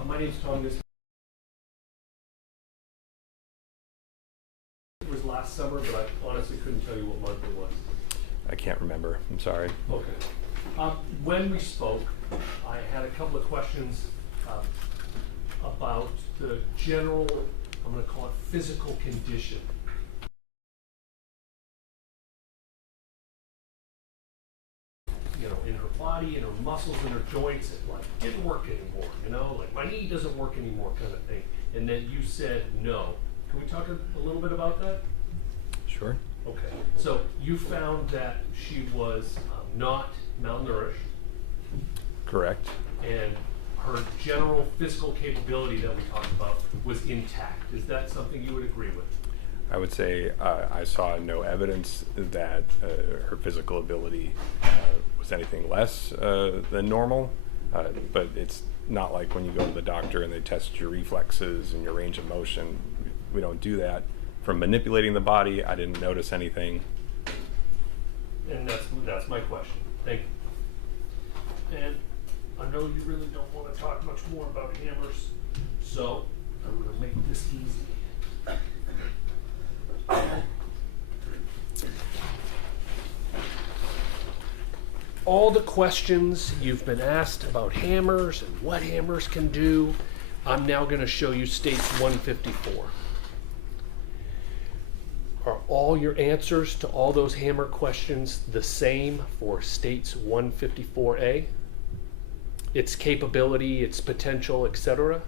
My name's Tom. This was last summer, but I honestly couldn't tell you what month it was. I can't remember. I'm sorry. Okay. When we spoke, I had a couple of questions about the general, I'm going to call it physical condition. You know, in her body, in her muscles, in her joints, it like didn't work anymore, you know, like my knee doesn't work anymore kind of thing. And then you said no. Can we talk a little bit about that? Sure. Okay, so you found that she was not malnourished, Correct. and her general physical capability that we talked about was intact. Is that something you would agree with? I would say I saw no evidence that her physical ability was anything less than normal, but it's not like when you go to the doctor and they test your reflexes and your range of motion. We don't do that. From manipulating the body, I didn't notice anything. And that's my question. Thank you. And I know you really don't want to talk much more about hammers, so I'm going to make this easy. All the questions you've been asked about hammers and what hammers can do, I'm now going to show you states 154. Are all your answers to all those hammer questions the same for states 154A? Its capability, its potential, etc.?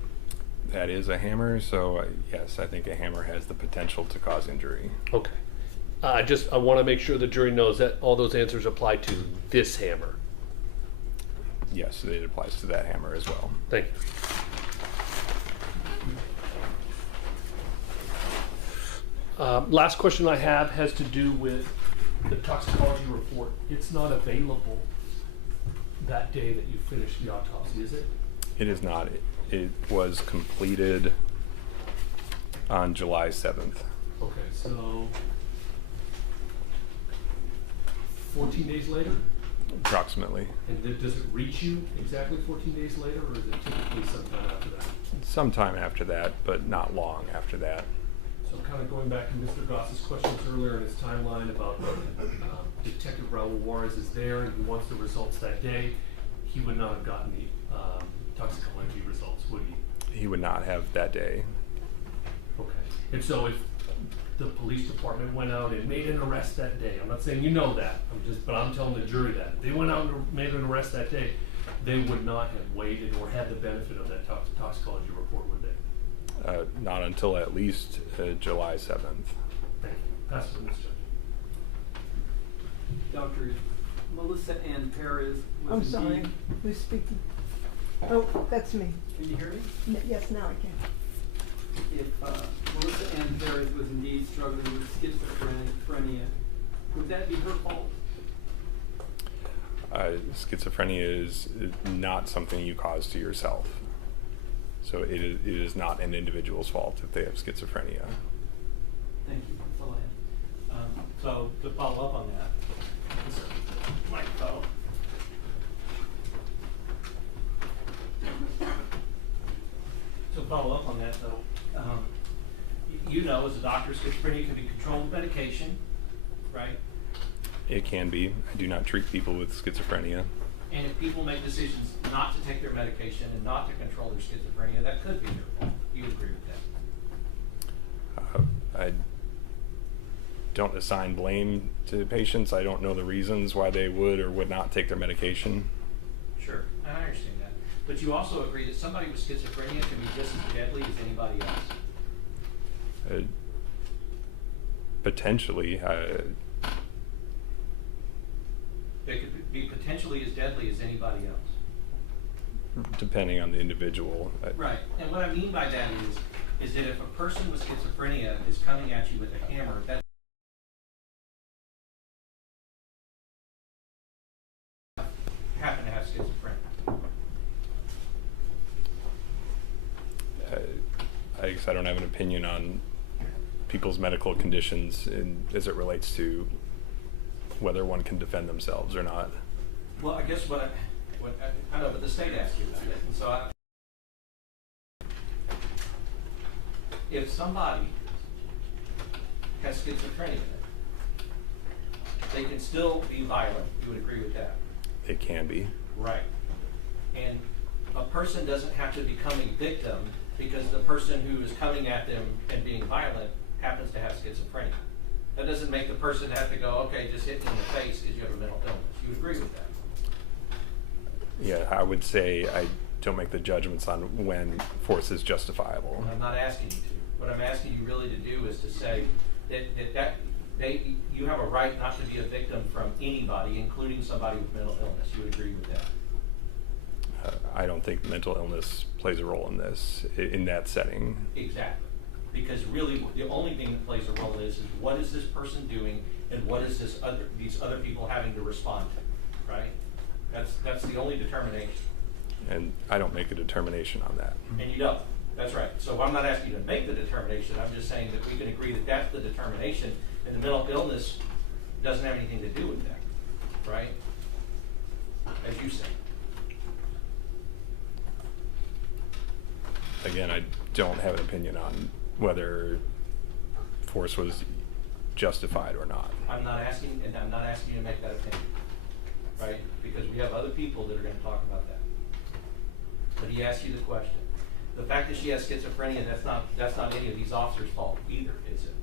That is a hammer, so yes, I think a hammer has the potential to cause injury. Okay. I want to make sure the jury knows that all those answers apply to this hammer. Yes, it applies to that hammer as well. Thank you. Last question I have has to do with the toxicology report. It's not available that day that you finished the autopsy, is it? It is not. It was completed on July 7th. Okay, so 14 days later? Approximately. And does it reach you exactly 14 days later, or is it typically sometime after that? Sometime after that, but not long after that. So kind of going back to Mr. Goss's questions earlier in his timeline about Detective Raul Juarez is there and he wants the results that day, he would not have gotten the toxicology results, would he? He would not have that day. Okay. And so if the police department went out and made an arrest that day, I'm not saying you know that, but I'm telling the jury that. If they went out and made an arrest that day, they would not have waited or had the benefit of that toxicology report, would they? Not until at least July 7th. Thank you. Pass it to Ms. Judge. Dr. Melissa Perez was I'm sorry, indeed- who's speaking? Oh, that's me. Can you hear me? Yes, now I can. If Melissa Perez was indeed struggling with schizophrenia, would that be her fault? Schizophrenia is not something you cause to yourself. So it is not an individual's fault if they have schizophrenia. Thank you, that's all I have. So to follow up on that, this microphone. To follow up on that though, you know as a doctor, schizophrenia can be controlled with medication, right? It can be. I do not treat people with schizophrenia. And if people make decisions not to take their medication and not to control their schizophrenia, that could be their fault. You agree with that? I don't assign blame to patients. I don't know the reasons why they would or would not take their medication. Sure, I understand that. But you also agree that somebody with schizophrenia can be just as deadly as anybody else? Potentially. They could be potentially as deadly as anybody else. Depending on the individual. Right, and what I mean by that is that if a person with schizophrenia is coming at you with a hammer, that happen to have schizophrenia. I guess I don't have an opinion on people's medical conditions as it relates to whether one can defend themselves or not. Well, I guess what I know, but the state asked you about it, and so if somebody has schizophrenia, they can still be violent. You would agree with that? It can be. Right. And a person doesn't have to become a victim because the person who is coming at them and being violent happens to have schizophrenia. That doesn't make the person have to go, okay, just hit me in the face because you have a mental illness. You would agree with that? Yeah, I would say I don't make the judgments on when force is justifiable. I'm not asking you to. What I'm asking you really to do is to say that you have a right not to be a victim from anybody, including somebody with mental illness. You would agree with that? I don't think mental illness plays a role in this, in that setting. Exactly. Because really, the only thing that plays a role is what is this person doing, and what is these other people having to respond to, right? That's the only determination. And I don't make a determination on that. And you don't. That's right. So I'm not asking you to make the determination. I'm just saying that we can agree that that's the determination, and the mental illness doesn't have anything to do with that, right? As you say. Again, I don't have an opinion on whether force was justified or not. I'm not asking you to make that opinion, right? Because we have other people that are going to talk about that. But he asked you the question. The fact that she has schizophrenia, that's not any of these officers' fault either, is it?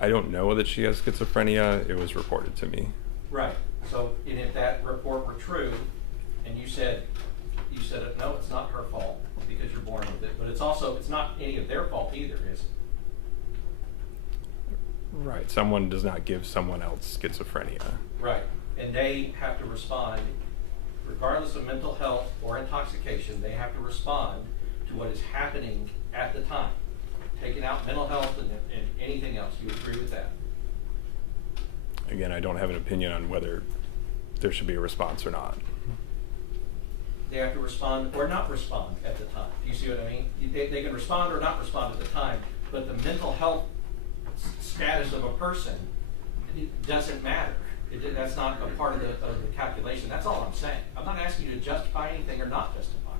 I don't know that she has schizophrenia. It was reported to me. Right. So, and if that report were true, and you said, no, it's not her fault because you're born with it, but it's not any of their fault either, is it? Right. Someone does not give someone else schizophrenia. Right. And they have to respond, regardless of mental health or intoxication, they have to respond to what is happening at the time. Taking out mental health and anything else. You agree with that? Again, I don't have an opinion on whether there should be a response or not. They have to respond or not respond at the time. Do you see what I mean? They can respond or not respond at the time, but the mental health status of a person, it doesn't matter. That's not a part of the calculation. That's all I'm saying. I'm not asking you to justify anything or not justify.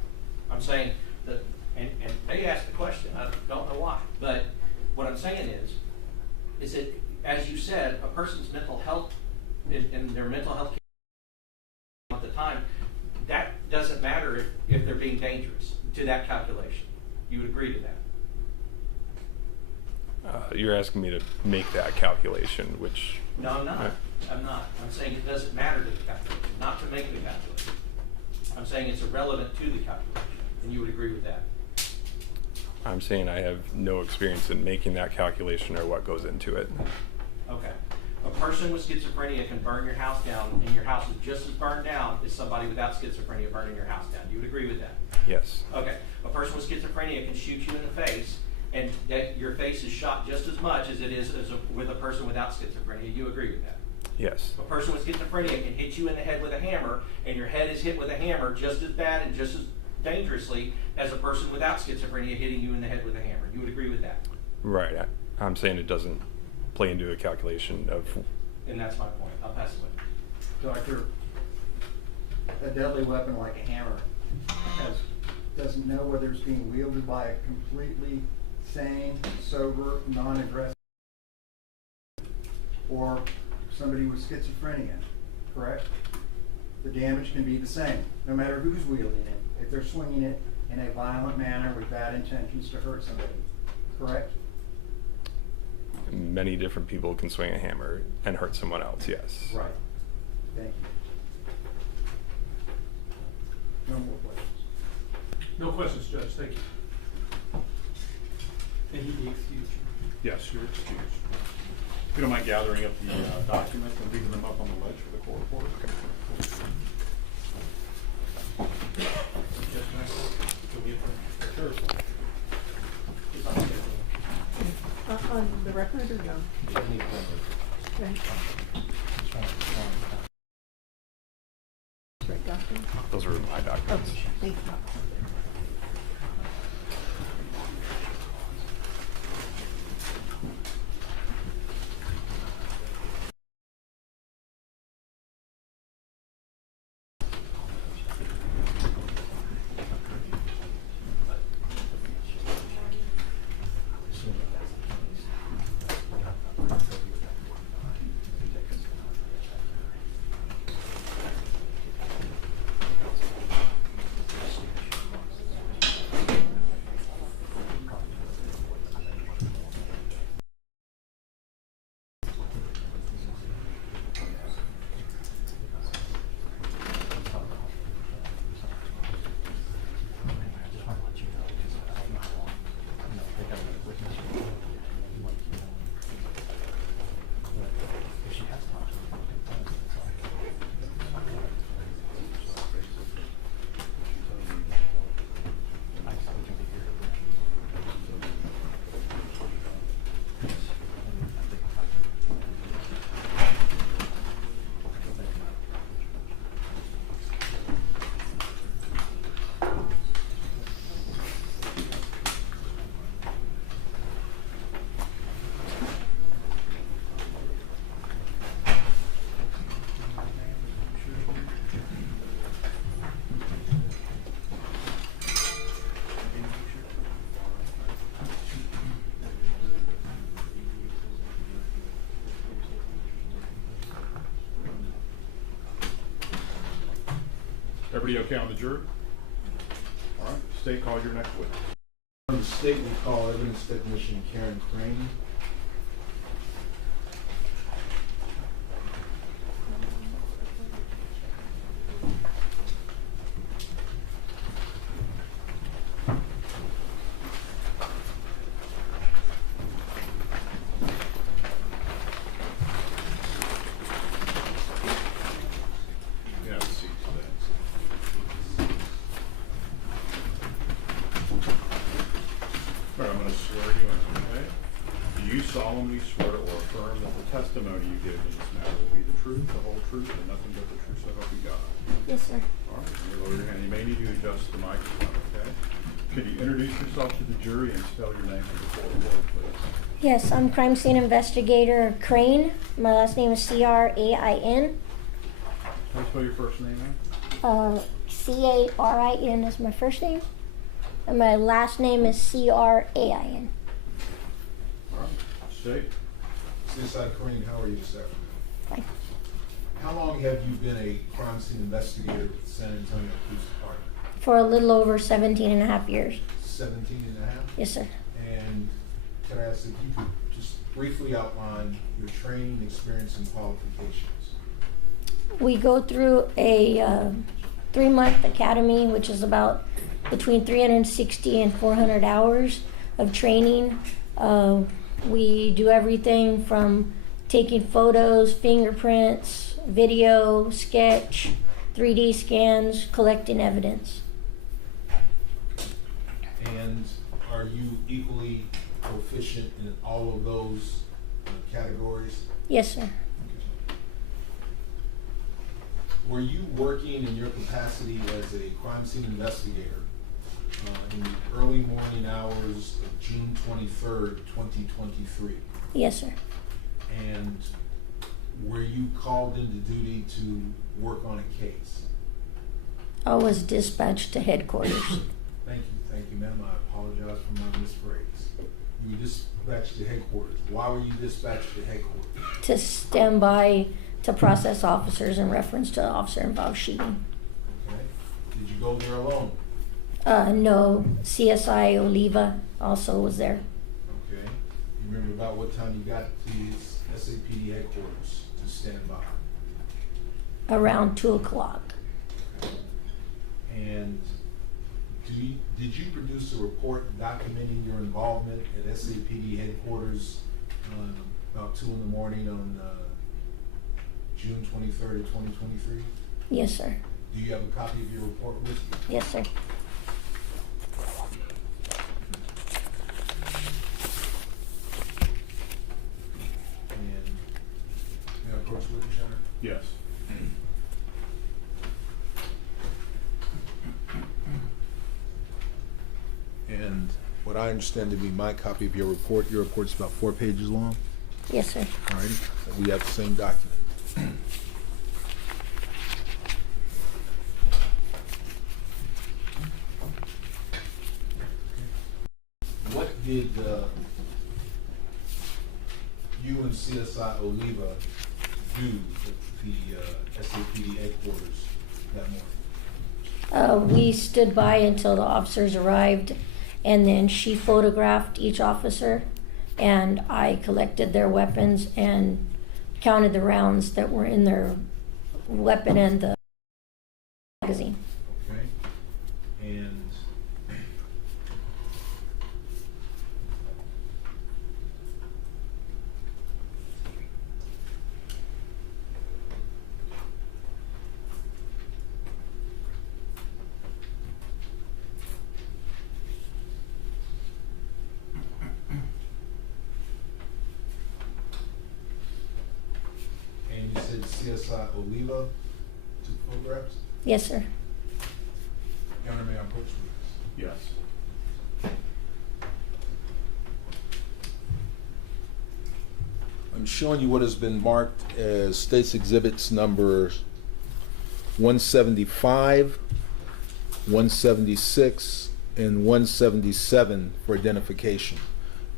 I'm saying that, and they asked the question, I don't know why, but what I'm saying is that, as you said, a person's mental health and their mental health at the time, that doesn't matter if they're being dangerous to that calculation. You would agree to that? You're asking me to make that calculation, which... No, I'm not. I'm not. I'm saying it doesn't matter to the calculation, not to make the calculation. I'm saying it's irrelevant to the calculation, and you would agree with that? I'm saying I have no experience in making that calculation or what goes into it. Okay. A person with schizophrenia can burn your house down, and your house is just as burned down as somebody without schizophrenia burning your house down. You would agree with that? Yes. Okay. A person with schizophrenia can shoot you in the face, and that your face is shot just as much as it is with a person without schizophrenia. You agree with that? Yes. A person with schizophrenia can hit you in the head with a hammer, and your head is hit with a hammer just as bad and just as dangerously as a person without schizophrenia hitting you in the head with a hammer. You would agree with that? Right. I'm saying it doesn't play into a calculation of. And that's my point. I'll pass it away. Doctor, a deadly weapon like a hammer doesn't know whether it's being wielded by a completely sane, sober, non-aggressive, or somebody with schizophrenia, correct? The damage can be the same, no matter who's wielding it, if they're swinging it in a violent manner with bad intentions to hurt somebody, correct? Many different people can swing a hammer and hurt someone else, yes. Right. Thank you. No more questions. No questions, Judge, thank you. And he be excused. Yes, you're excused. If you don't mind gathering up the documents and leaving them up on the ledge for the court reporter. Sure. On the record or no? Okay. Right, got them. Those are my documents. Okay, thank you. Everybody okay on the jury? All right, state, call your next witness. On the state, we call evidence technician Karen Crane. You have a seat today. All right, I'm going to swear you in, okay? Do you solemnly swear or affirm that the testimony you give in this matter will be the truth, the whole truth, and nothing but the truth, so help you God? Yes, sir. All right, you lower your hand. You may need to adjust the microphone, okay? Could you introduce yourself to the jury and spell your name for the court reporter, please? Yes, I'm crime scene investigator Crane. My last name is C-R-A-I-N. Can you spell your first name, man? C-A-R-I-N is my first name. And my last name is C-R-A-I-N. All right, state. Inside Crane, how are you this afternoon? Fine. How long have you been a crime scene investigator with the San Antonio Police Department? For a little over 17 and a half years. 17 and a half? Yes, sir. And can I ask if you could just briefly outline your training, experience, and qualifications? We go through a 3-month academy, which is about between 360 and 400 hours of training. We do everything from taking photos, fingerprints, video, sketch, 3D scans, collecting evidence. And are you equally proficient in all of those categories? Yes, sir. were you working in your capacity as a crime scene investigator in the early morning hours of June 23rd, 2023? Yes, sir. And were you called into duty to work on a case? I was dispatched to headquarters Thank you, ma'am. I apologize for my misphrase. You were dispatched to headquarters. Why were you dispatched to headquarters? to stand by to process officers in reference to the officer-involved shooting. Okay. Did you go there alone? No, CSI Oliva also was there. Okay. You remember about what time you got to SAPD headquarters to stand by? Around 2 o'clock. And did you produce a report documenting your involvement at SAPD headquarters about 2 in the morning on June 23rd of 2023? Yes, sir. Do you have a copy of your report with you? Yes, sir. And, may I approach the witness, Your Honor? Yes. And what I understand to be my copy of your report's about 4 pages long. Yes, sir. All righty, we have the same document. What did you and CSI Oliva do at the SAPD headquarters that morning? We stood by until the officers arrived, and then she photographed each officer, and I collected their weapons and counted the rounds that were in their weapon and the magazine. Okay. And you said CSI Oliva took photographs? Yes, sir. Your Honor, may I approach the witness? Yes. I'm showing you what has been marked as States Exhibits numbers 175, 176, and 177 for identification.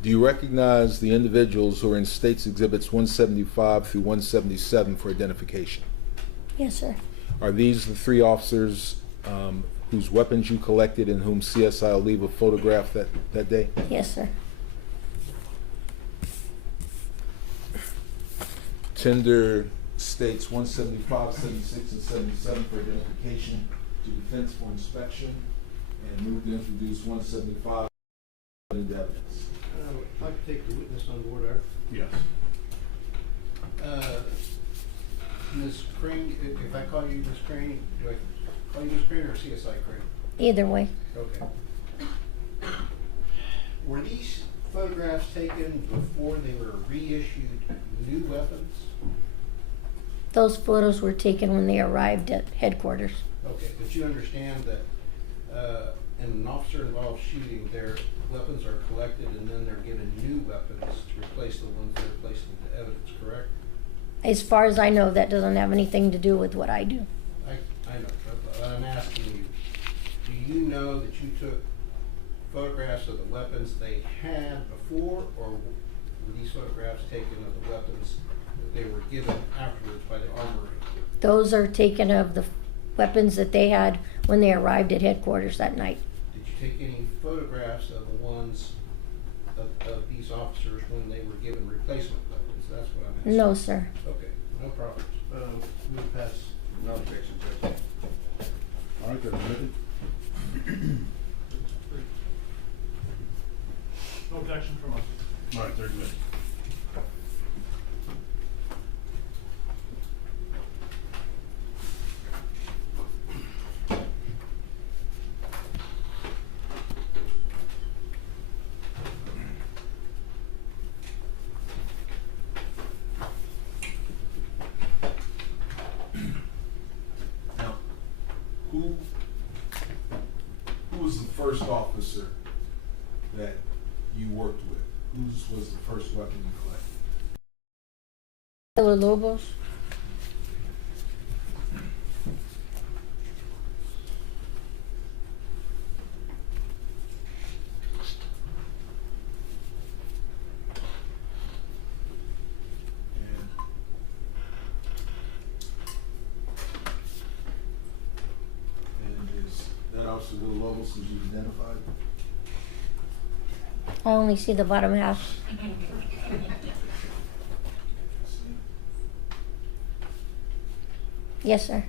Do you recognize the individuals who are in States Exhibits 175 through 177 for identification? Yes, sir. Are these the 3 officers whose weapons you collected and whom CSI Oliva photographed that day? Yes, sir. Tender states 175, 76, and 77 for identification to defense for inspection, and move to introduce 175 into evidence. I'd like to take the witness on board there. Yes. Ms. Crane, if I call you Ms. Crane, do I call you Ms. Crane or CSI Crane? Either way. Okay. Were these photographs taken before they were reissued new weapons? Those photos were taken when they arrived at headquarters. Okay, but you understand that in an officer-involved shooting, their weapons are collected and then they're given new weapons to replace the ones that are placed into evidence, correct? As far as I know, that doesn't have anything to do with what I do. I know, but I'm asking you, do you know that you took photographs of the weapons they had before, or were these photographs taken of the weapons that they were given afterwards by the armory? Those are taken of the weapons that they had when they arrived at headquarters that night. Did you take any photographs of the ones of these officers when they were given replacement weapons? That's what I'm asking. No, sir. Okay, no problem. Move past. No objection, Judge. All right, they're admitted. No objection from us. All right, they're admitted. who was the first officer that you worked with? Whose was the first weapon you collected? Lobos. And is that Officer Villalobos who you identified? I only see the bottom half. Yes, sir.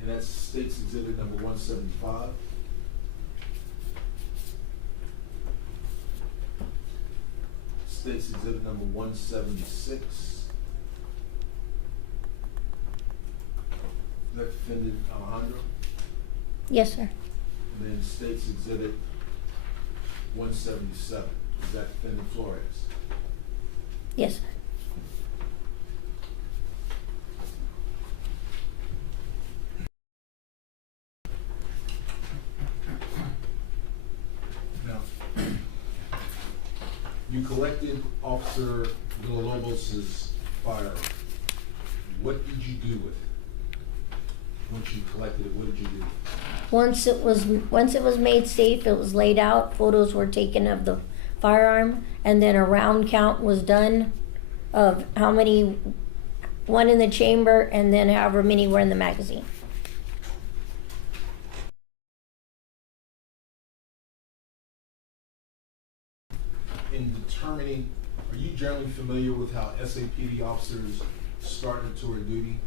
And that's State's Exhibit number 175. State's Exhibit number 176. Is that defendant Alejandro? Yes, sir. And then State's Exhibit 177. Is that defendant Flores? Yes, sir. Now, you collected Officer Villalobos' firearm. What did you do with it? Once you collected it, what did you do? Once it was made safe, it was laid out. Photos were taken of the firearm, and then a round count was done of how many, one in the chamber, and then however many were in the magazine. In determining, are you generally familiar with how SAPD officers start a tour of duty?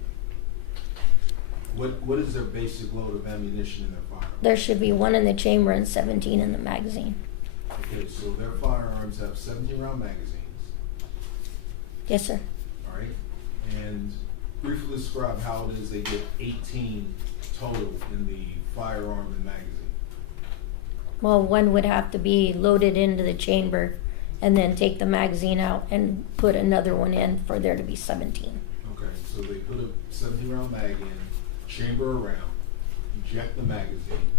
What is their basic load of ammunition in their firearm? There should be 1 in the chamber and 17 in the magazine. Okay, so their firearms have 17-round magazines, Yes, sir. all right? And briefly describe how it is they get 18 total in the firearm and magazine. Well, one would have to be loaded into the chamber and then take the magazine out and put another one in for there to be 17. Okay, so they put a 17-round mag in, chamber around, eject the magazine,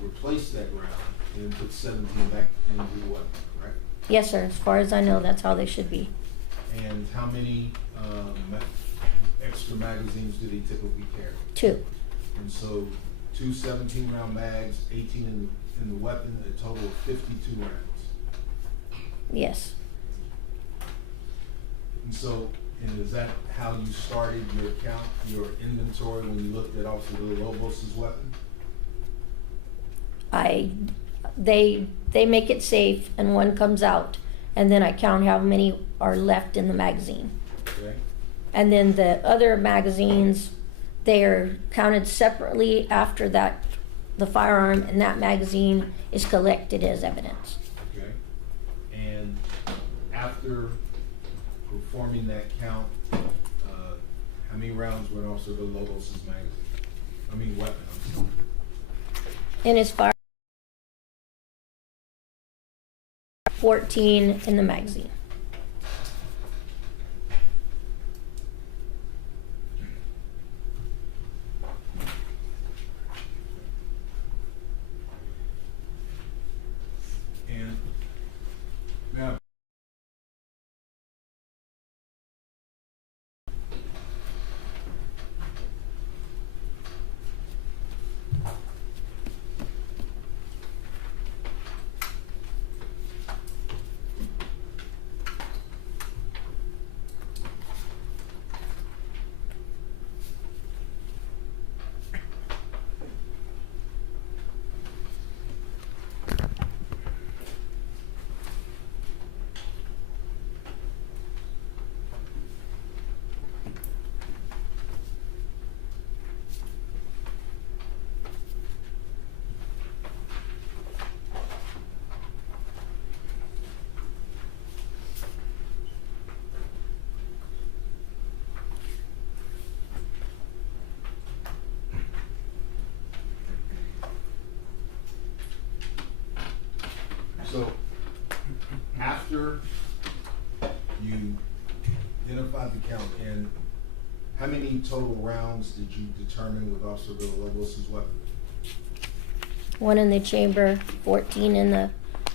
replace that round, and then put 17 back into the weapon, correct? Yes, sir. As far as I know, that's how they should be. And how many extra magazines do they typically carry? 2. And so 2 17-round mags, 18 in the weapon, a total of 52 rounds. Yes. And so, and is that how you started your count, your inventory when you looked at Officer Villalobos' weapon? They make it safe and one comes out, and then I count how many are left in the magazine. Okay. And then the other magazines, they are counted separately after that, the firearm and that magazine is collected as evidence. Okay. And after performing that count, how many rounds were in Officer Villalobos' magazine? I mean weapon, I'm sorry. And his fire 14 in the magazine. And now, so after you identified the count and How many total rounds did you determine with Officer Villalobos' weapon? 1 in the chamber, 14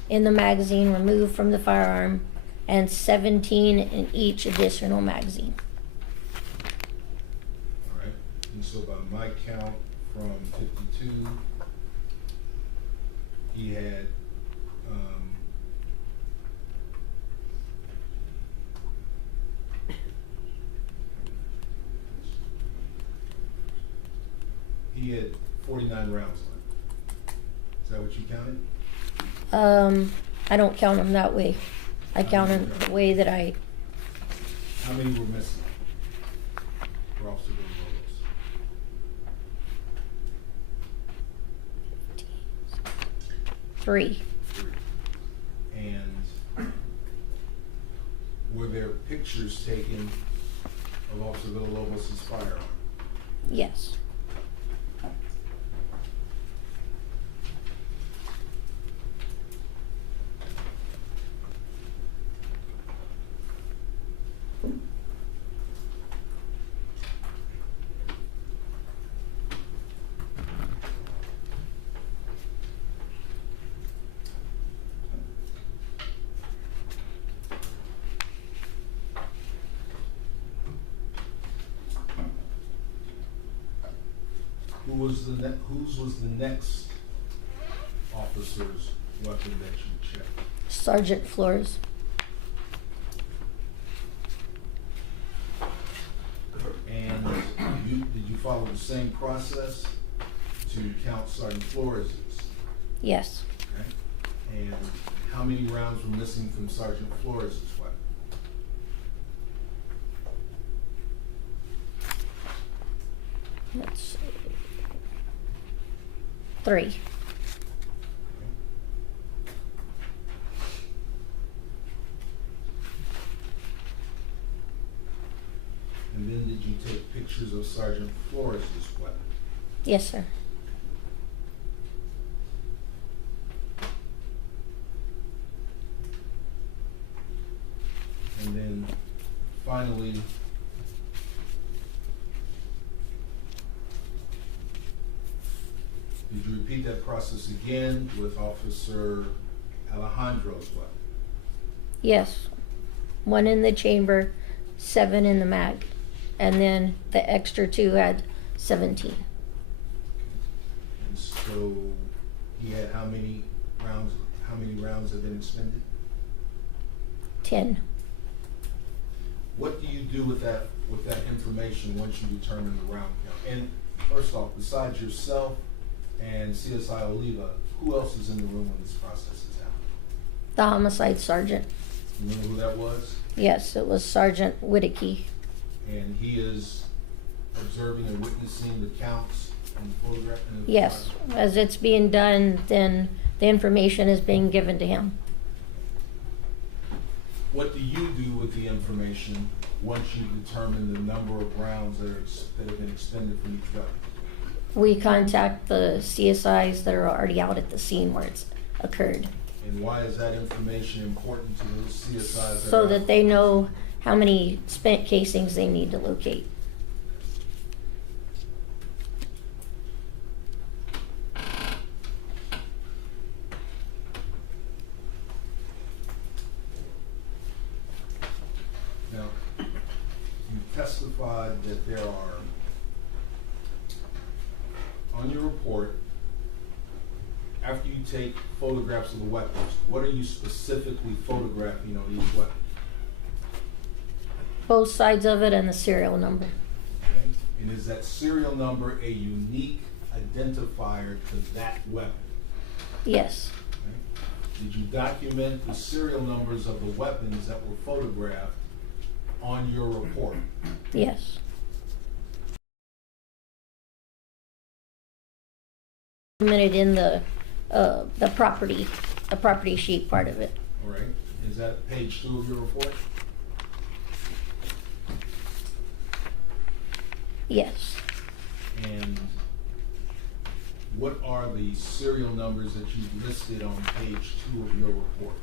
in the magazine removed from the firearm, and 17 in each additional magazine. All right, and so by my count from 52, he had, he had 49 rounds left. Is that what you counted? I don't count them that way. I count them the way that I, How many were missing for Officer Villalobos? 3. 3. And were there pictures taken of Officer Villalobos' firearm? Yes. Whose was the next officer's weapon that you checked? Sergeant Flores. And did you follow the same process to count Sergeant Flores's? Yes. Okay. And how many rounds were missing from Sergeant Flores's weapon? Let's see. 3. And then did you take pictures of Sergeant Flores's weapon? Yes, sir. And then finally, did you repeat that process again with Officer Alejandro's weapon? Yes. 1 in the chamber, 7 in the mag. And then the extra 2 had 17. And so he had how many rounds have been expended? 10. What do you do with that information once you determine the round count? And first off, besides yourself and CSI Oliva, who else is in the room when this process is happening? The homicide sergeant. You know who that was? Yes, it was Sergeant Whittaky. And he is observing and witnessing the counts and the photograph? And the Yes. As it's being done, then the information is being given to him. What do you do with the information once you determine the number of rounds that have been expended from each weapon? We contact the CSIs that are already out at the scene where it's occurred, And why is that information important to those CSIs? so that they know how many spent casings they need to locate. Now, you testified that there are, on your report, after you take photographs of the weapons, what are you specifically photographing on each weapon? Both sides of it and the serial number. Okay? And is that serial number a unique identifier to that weapon? Yes. Okay? Did you document the serial numbers of the weapons that were photographed on your report? Yes. Documented in the property sheet part of it. All right. Is that page 2 of your report? Yes. And what are the serial numbers that you've listed on page 2 of your report?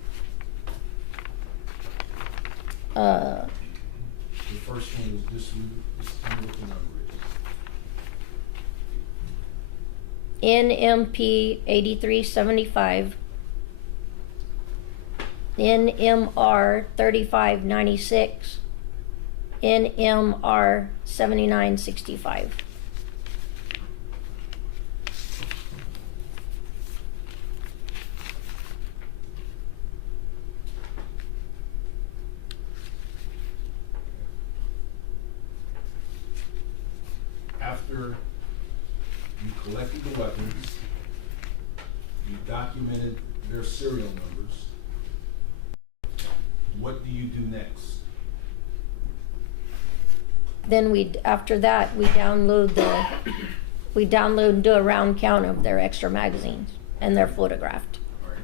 The first one is just tell me what the number is. NMP 8375, NMR 3596, NMR 7965. After you collected the weapons, you documented their serial numbers, what do you do next? Then after that, we download and do a round count of their extra magazines, and they're photographed. All right.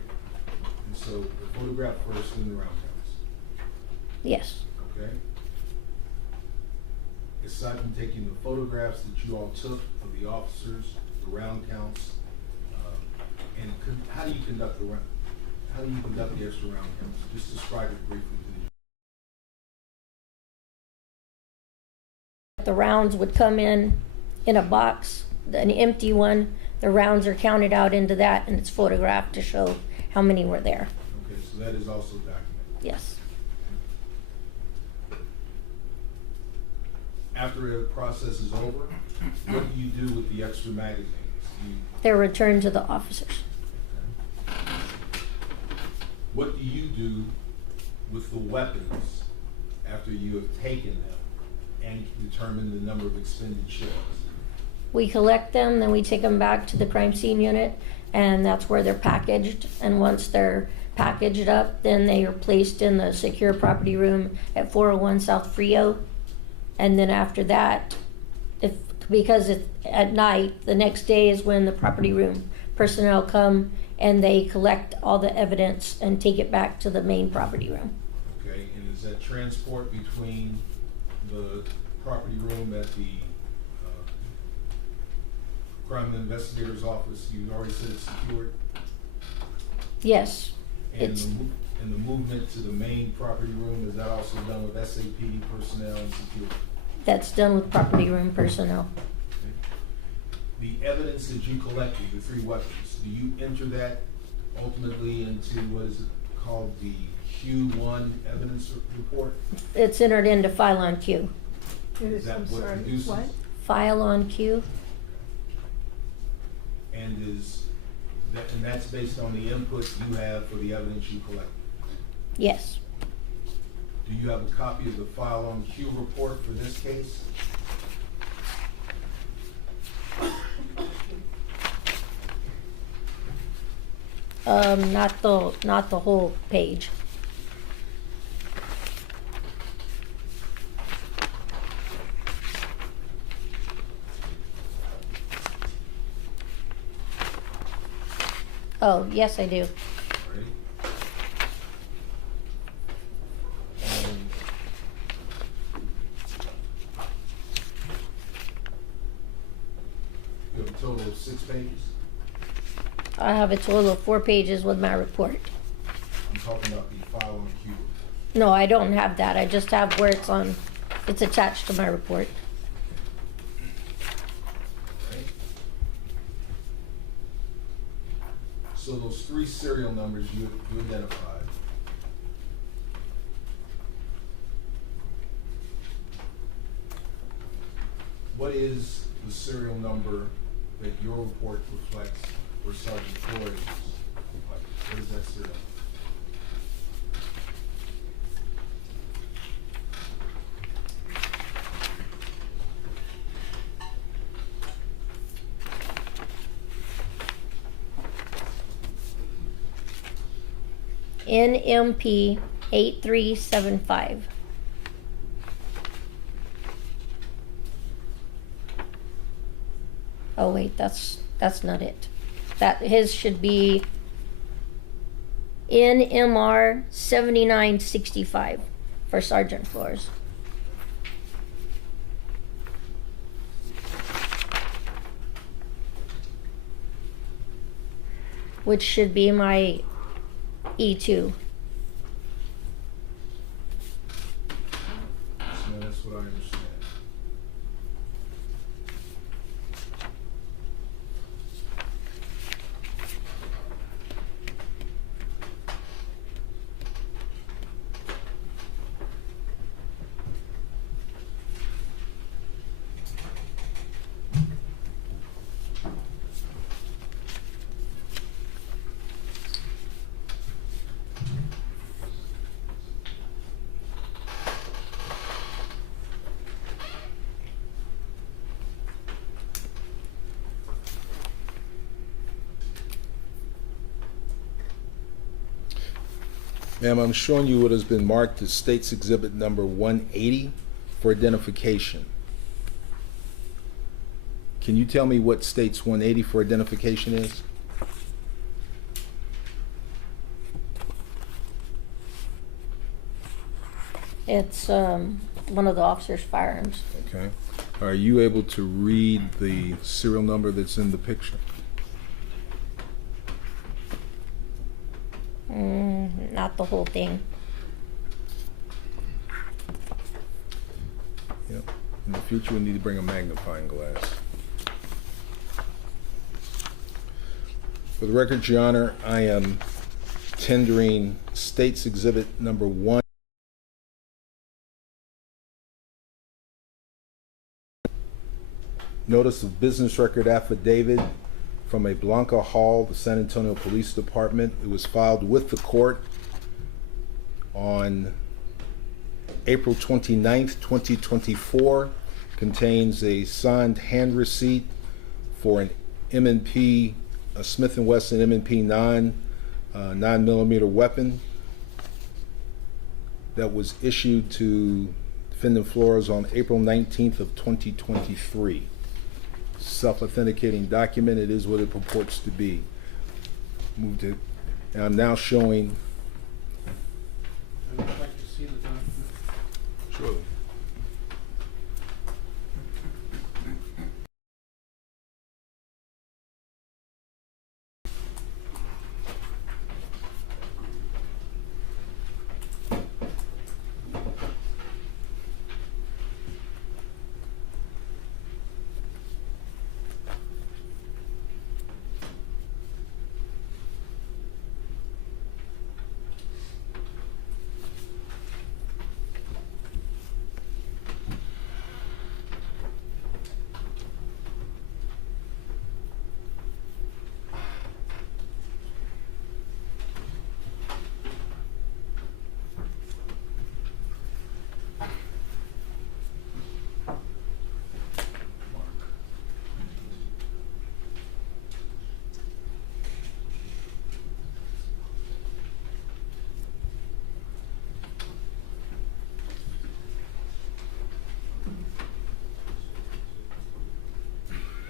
And so the photograph first and the round counts, Yes. okay? Aside from taking the photographs that you all took of the officers, the round counts, how do you conduct the extra round counts? Just describe it briefly to me. The rounds would come in a box, an empty one. The rounds are counted out into that, and it's photographed to show how many were there. Okay, so that is also documented. Yes. After the process is over, what do you do with the extra magazines? They're returned to the officers. What do you do with the weapons after you have taken them and determined the number of expended shells? We collect them, then we take them back to the crime scene unit, and that's where they're packaged. And once they're packaged up, then they are placed in the secure property room at 401 South Frio. And then after that, because it's at night, the next day is when the property room personnel come and they collect all the evidence and take it back to the main property room. Okay, and is that transport between the property room at the crime investigator's office? You already said it's secured? Yes. And the movement to the main property room, is that also done with SAPD personnel and security? That's done with property room personnel. The evidence that you collected, the 3 weapons, do you enter that ultimately into what is it called, the Q1 evidence report? It's entered into file on queue. Is that I'm what sorry, produces? what? File on queue? And that's based on the input you have for the evidence you collected? Yes. Do you have a copy of the file on Q report for this case? Not the whole page. Oh, yes, I do. Ready? You have a total of 6 pages? I have a total of 4 pages with my report. I'm talking about the file on Q. No, I don't have that. I just have where it's attached to my report. Right? So those 3 serial numbers you identified. What is the serial number that your report reflects for Sergeant Flores? What is that serial number? NMP 8375. Oh wait, that's not it. His should be NMR 7965 for Sergeant Flores. Which should be my E2. So that's Ma'am, I'm showing you what has been marked as State's Exhibit number 180 for identification. Can you tell me what State's 180 for identification is? It's one of the officer's firearms. Okay. Are you able to read the serial number that's in the picture? Not the whole thing. Yep. In the future, we need to bring a magnifying glass. For the record, Your Honor, I am tendering State's Exhibit number 1. Notice of business record affidavit from a Blanca Hall, the San Antonio Police Department. It was filed with the court on April 29th, 2024. Contains a signed hand receipt for an M&P, a Smith & Wesson M&P 9mm weapon that was issued to Defendant Flores on April 19th of 2023. Self-authenticating document. It is what it purports to be. Moved it. And I'm now showing. I would like to see the document. Surely.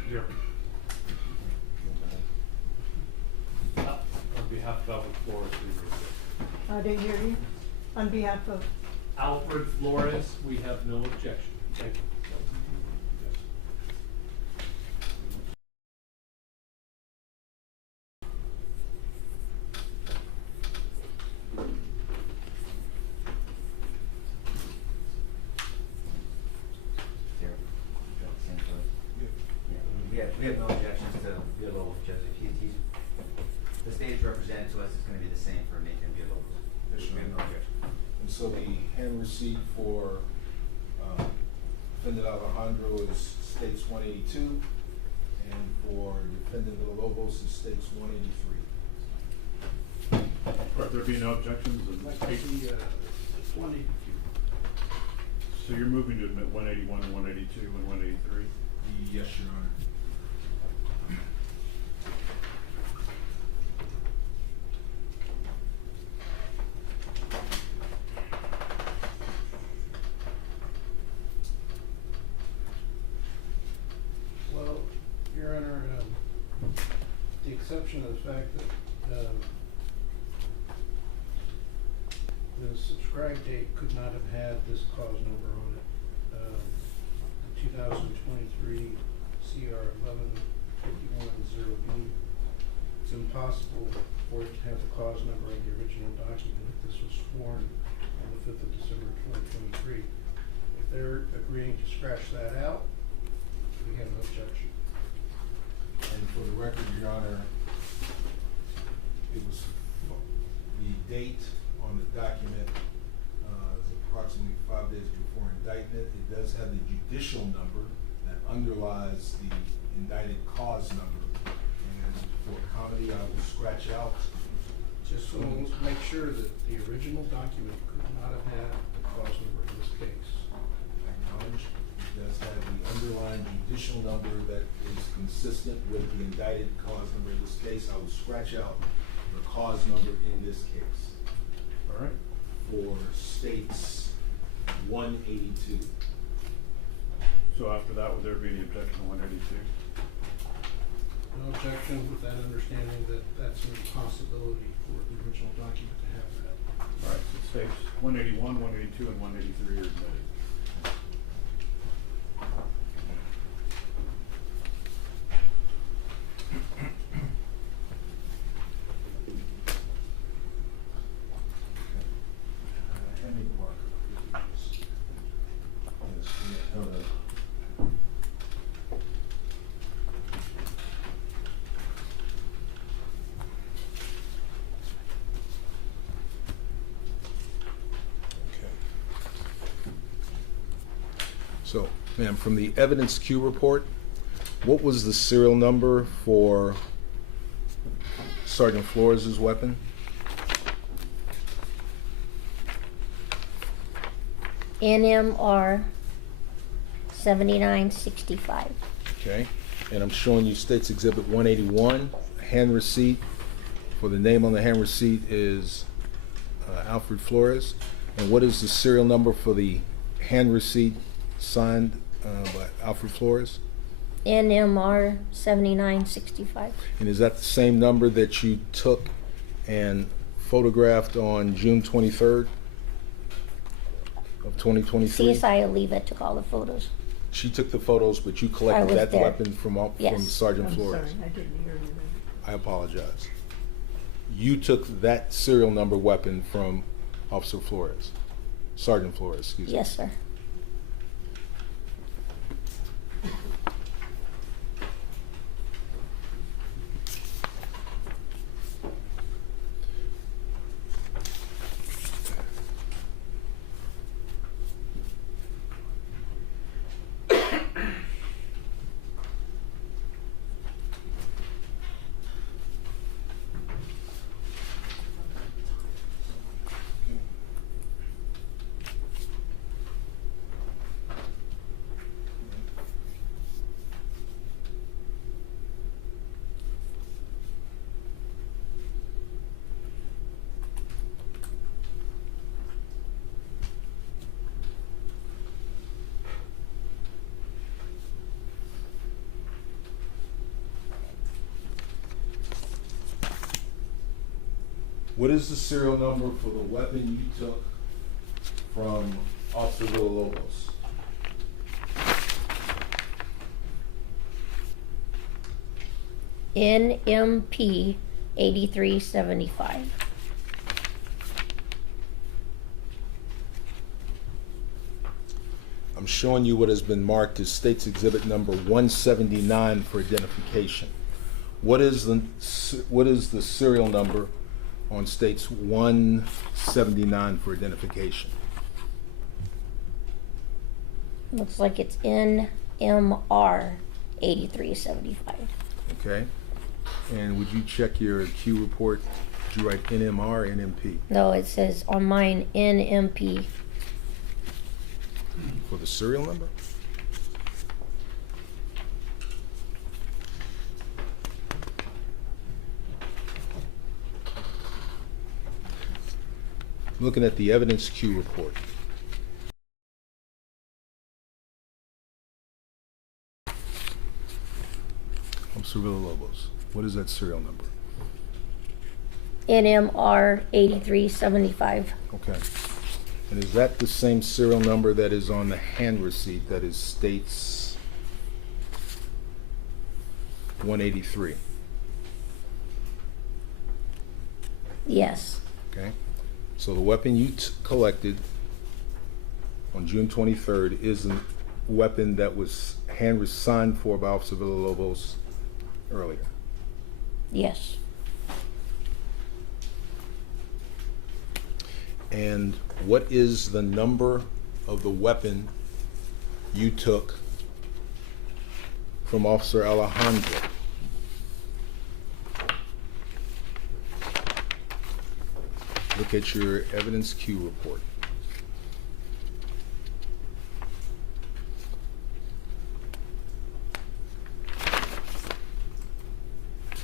Here. On behalf of Alfred Flores, we I didn't hear you. On behalf of, Alfred Flores, we have no objection. Thank you. We have no objections to Villalobos, Joseph. He's, the stage represented to us is gonna be the same for Nathan Villalobos. Yes, We have no objection. And so the hand receipt for Defendant Alejandro is States 182, and for Defendant Villalobos is States 183. Right, there be no objections in this case? It's 182. So you're moving to admit 181, 182, and 183? Yes, Your Honor. Well, Your Honor, the exception of the fact that the subscribe date could not have had this cause number on it. The 2023 CR 11510B. It's impossible for it to have the cause number in the original document if this was sworn on the 5th of December 2023. If they're agreeing to scratch that out, we have no objection. And for the record, Your Honor, it was the date on the document is approximately 5 days before indictment. It does have the judicial number that underlies the indicted cause number. And for comedy, I will scratch out. Just so we'll make sure that the original document could not have had the cause number in this case. Acknowledge. It does have the underlying judicial number that is consistent with the indicted cause number in this case. I will scratch out the cause number in this case. All All right. for states 182. So after that, would there be any objection to 182? No objection with that understanding that that's an impossibility for the original document to have that. All right, so states 181, 182, and 183 are admitted. Hand me the marker, please. Yes, yeah, no, no. So, ma'am, from the evidence queue report, what was the serial number for Sergeant Flores' weapon? NMR 7965. Okay, and I'm showing you States Exhibit 181, hand receipt. For the name on the hand receipt is Alfred Flores. And what is the serial number for the hand receipt signed by Alfred Flores? NMR 7965. And is that the same number that you took and photographed on June 23rd of 2023? CSI Oliva took all the photos. She took the photos, but you I collected was that there. weapon from Yes. Sergeant I'm Flores. sorry, I didn't hear you. I apologize. You took that serial number weapon from Officer Flores, Sergeant Flores, excuse me. Yes, sir. What is the serial number for the weapon you took from Officer Villalobos? NMP 8375. I'm showing you what has been marked as States Exhibit number 179 for identification. What is the serial number on States 179 for identification? Looks like it's NMR 8375. Okay. And would you check your Q report? Did you write NMR or NMP No, it says on mine NMP. for the serial number? Looking at the evidence Q report. Officer Villalobos, what is that serial number? NMR 8375. Okay. And is that the same serial number that is on the hand receipt that is States 183? Yes. Okay. So the weapon you collected on June 23rd is a weapon that was hand signed for by Officer Villalobos earlier. Yes. And what is the number of the weapon you took from Officer Alejandro? Look at your evidence Q report.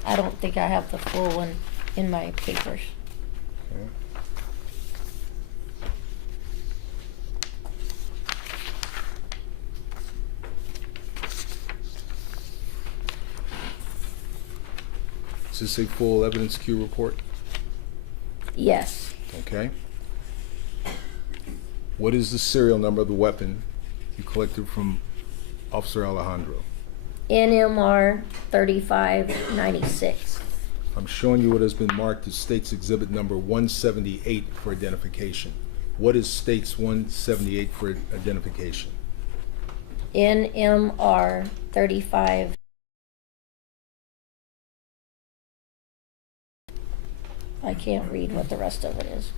I don't think I have the full one in my papers. Okay. Is this a full evidence queue report? Yes. Okay. What is the serial number of the weapon you collected from Officer Alejandro? NMR 3596. I'm showing you what has been marked as State's Exhibit number 178 for identification. What is State's 178 for identification? NMR 35. I can't read what the rest of it is.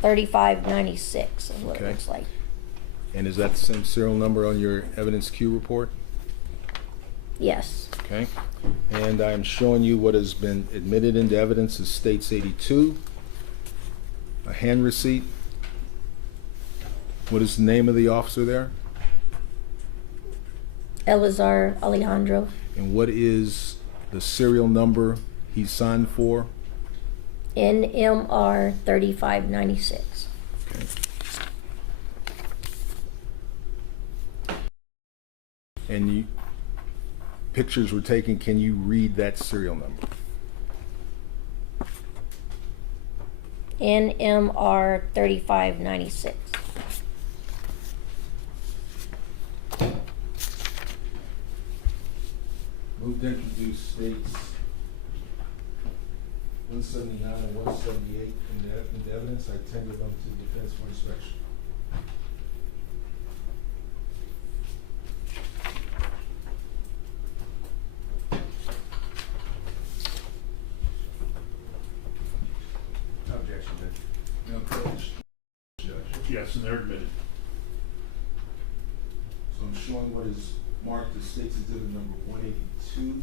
3596 is what Okay. it looks like. And is that the same serial number on your evidence queue report? Yes. Okay. And I am showing you what has been admitted into evidence as State's 82, a hand receipt. What is the name of the officer there? Elazar Alejandro. And what is the serial number he signed for? NMR 3596. Okay. And you, pictures were taken. Can you read that serial number? NMR 3596. Move to introduce States 179 and 178 into evidence. I tender them to the defense for inspection. Objection, Judge. Now, Judge. Yes, and they're admitted. So I'm showing what is marked as State's Exhibit number 182,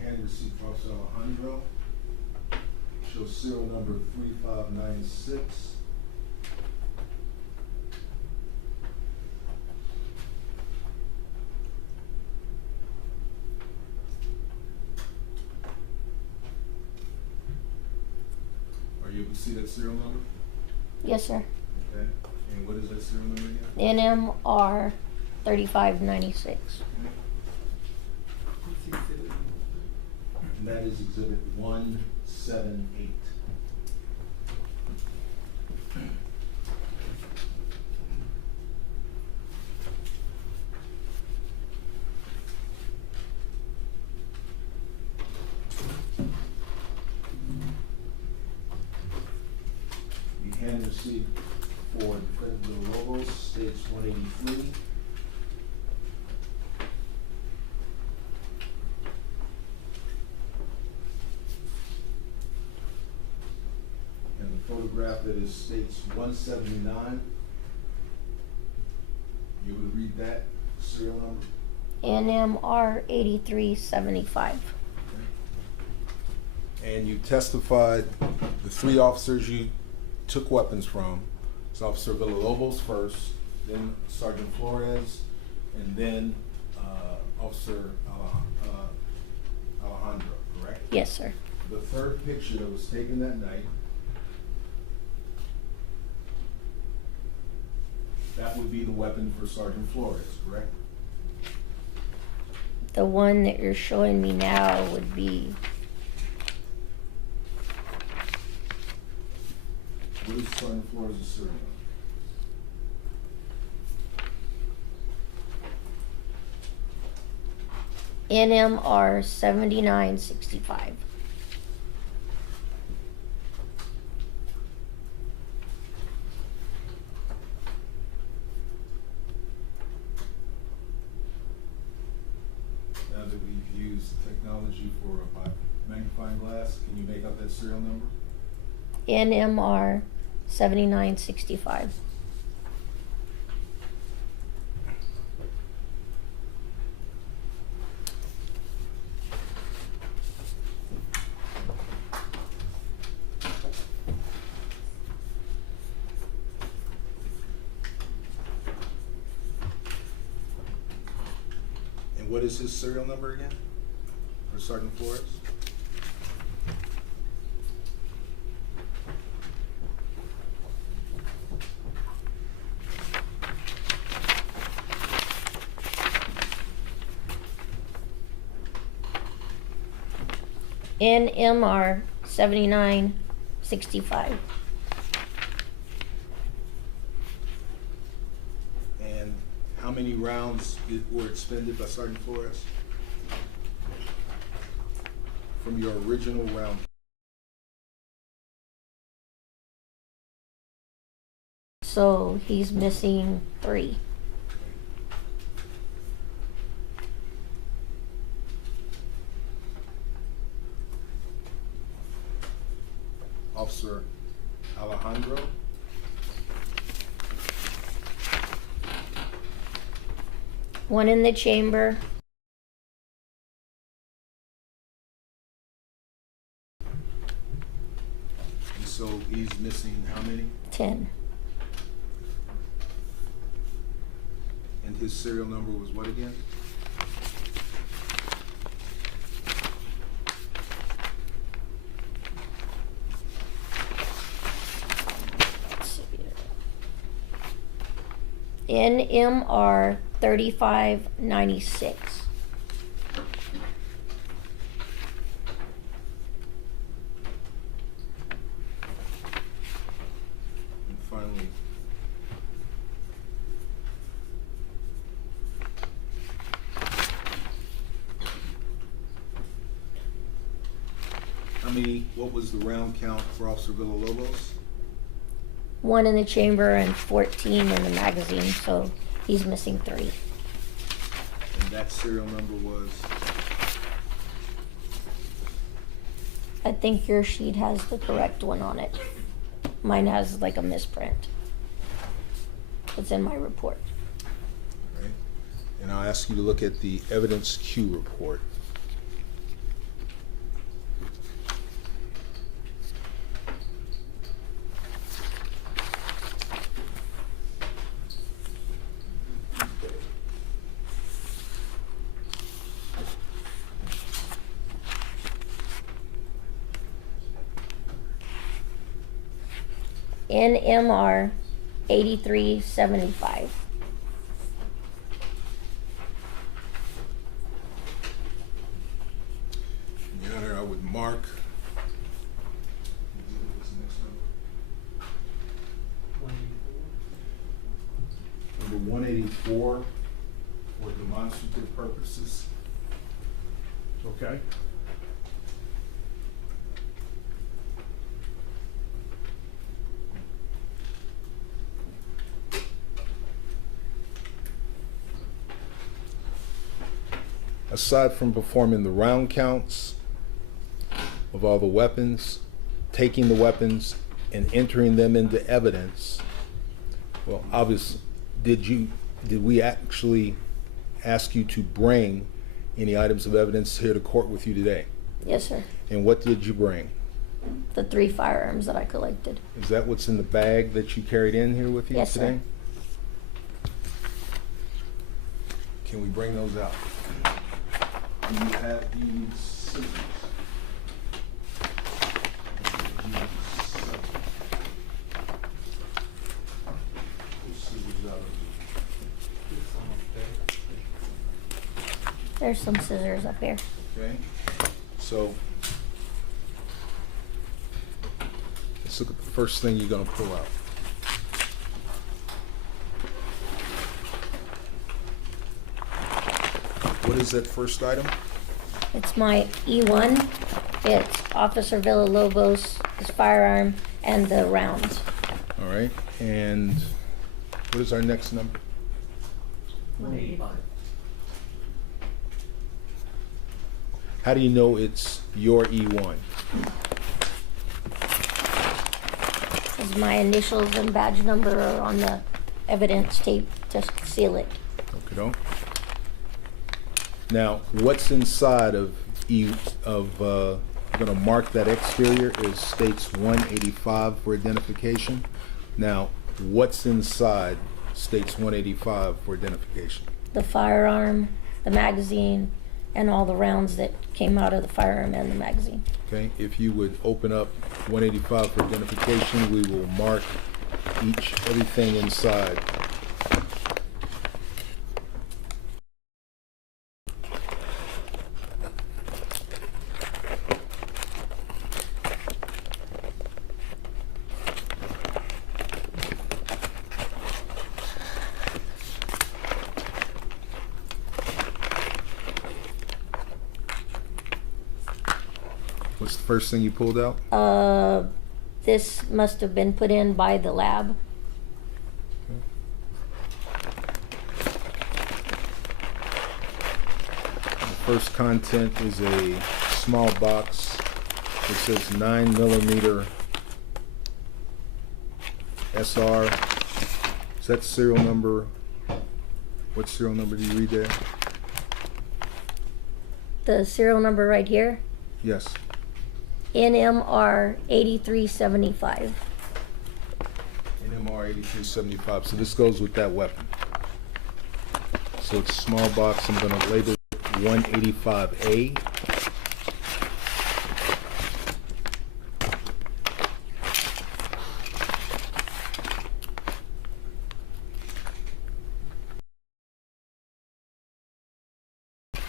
hand receipt for Officer Alejandro. Shows serial number 3596. Are you able to see that serial number? Yes, sir. Okay. And what is that serial number again? NMR 3596. And that is Exhibit 178. The hand receipt for Defendant Villalobos states 183. And the photograph that is states 179. You able to read that serial number? NMR 8375. And you testified the three officers you took weapons from. It's Officer Villalobos first, then Sergeant Flores, and then Officer Alejandro, correct? Yes, sir. The third picture that was taken that night, that would be the weapon for Sergeant Flores, correct? The one that you're showing me now would be What is Sergeant Flores' serial number? NMR 7965. Now that we've used technology for a magnifying glass, can you make out that serial number? NMR 7965. And what is his serial number again? For Sergeant Flores? NMR 7965. And how many rounds were expended by Sergeant Flores? From your original round? So he's missing 3. Officer Alejandro? One in the chamber. And so he's missing how many? 10. And his serial number was what again? Let's see here. NMR 3596. And finally, what was the round count for Officer Villalobos? 1 in the chamber and 14 in the magazine, so he's missing 3. And that serial number was? I think your sheet has the correct one on it. Mine has like a misprint. It's in my report. Right. And I'll ask you to look at the evidence Q report. NMR 8375. Your Honor, I would mark. Number 184 for demonstrative purposes. Okay. Aside from performing the round counts of all the weapons, taking the weapons and entering them into evidence, well, obviously, did we actually ask you to bring any items of evidence here to court with you today? Yes, sir. And what did you bring? The 3 firearms that I collected. Is that what's in the bag that you carried in here with you Yes, today? sir. Can we bring those out? Do you have these scissors? There's some scissors up here. Okay, so let's look at the first thing you're going to pull out. What is that first item? It's my E1. It's Officer Villalobos, his firearm, and the rounds. All right, and what is our next number? 185. How do you know it's your E1? Because my initials and badge number are on the evidence tape to seal it. Okay. Now, what's inside of I'm going to mark that exterior as states 185 for identification. Now, what's inside states 185 for identification? The firearm, the magazine, and all the rounds that came out of the firearm and the magazine. Okay, if you would open up 185 for identification, we will mark everything inside. What's the first thing you pulled out? This must have been put in by the lab. The first content is a small box. It says 9mm SR. Is that the serial number? What serial number do you read there? The serial number right here, Yes. NMR 8375. NMR 8375. So this goes with that weapon. So it's a small box. I'm going to label it 185A.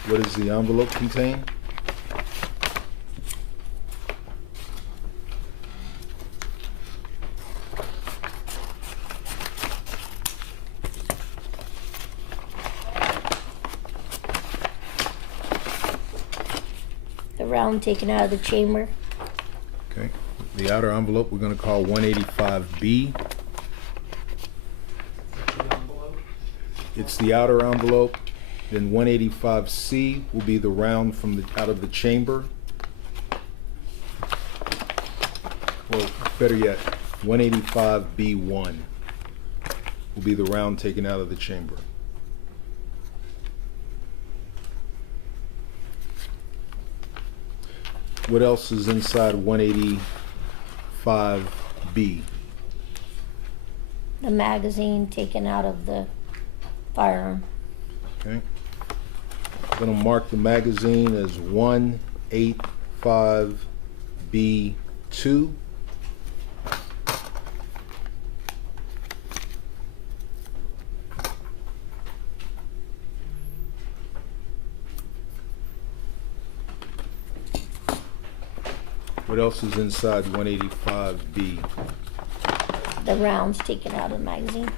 What does the envelope contain? The round taken out of the chamber. Okay. The outer envelope we're going to call 185B. It's the outer envelope. Then 185C will be the round from the out of the chamber. Or better yet, 185B1 will be the round taken out of the chamber. What else is inside 185B? The magazine taken out of the firearm. Okay. I'm going to mark the magazine as 185B2. What else is inside 185B? The rounds taken out of the magazine.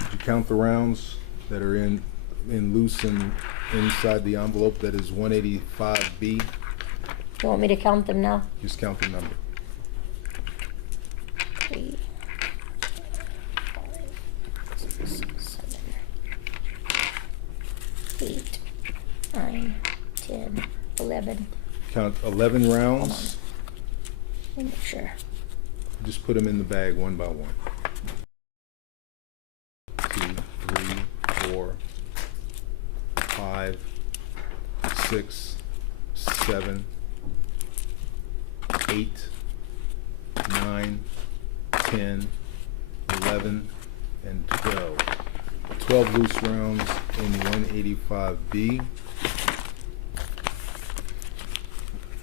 Did you count the rounds that are in loose and inside the envelope that is 185B? You want me to count them now? Just count the number. 3, 5, 6, 7, 8, 9, 10, 11. Count 11 rounds. Let me make sure. Just put them in the bag one by one. 2, 3, 4, 5, 6, 7, 8, 9, 10, 11, and 12. 12 loose rounds in 185B.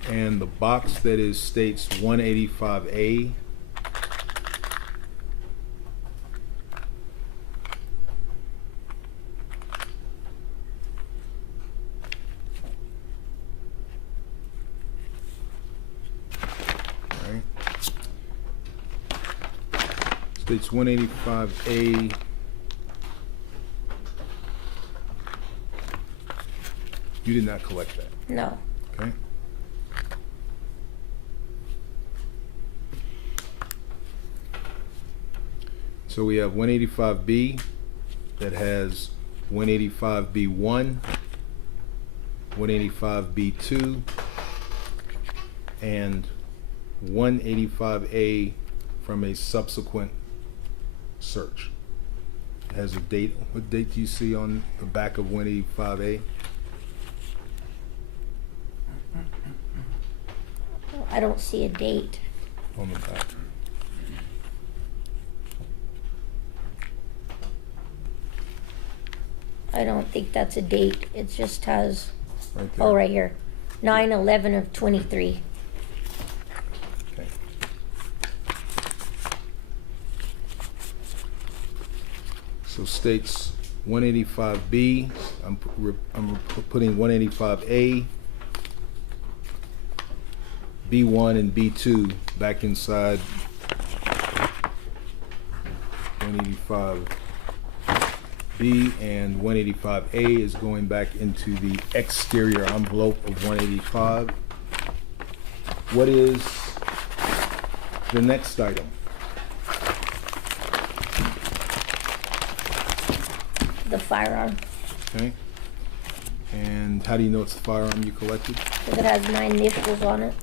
And the box that is states 185A. States 185A. You did not collect that. No. Okay. So we have 185B that has 185B1, 185B2, and 185A from a subsequent search. It has a date. What date do you see on the back of 185A? I don't see a date. On the back. I don't think that's a date. It just has, Right there. oh, right here. 9/11 of 23. Okay. So states 185B, I'm putting 185A, B1 and B2 back inside 185B, and 185A is going back into the exterior envelope of 185. What is the next item? The firearm, Okay. And how do you know it's the firearm you collected? because it has my initials on it,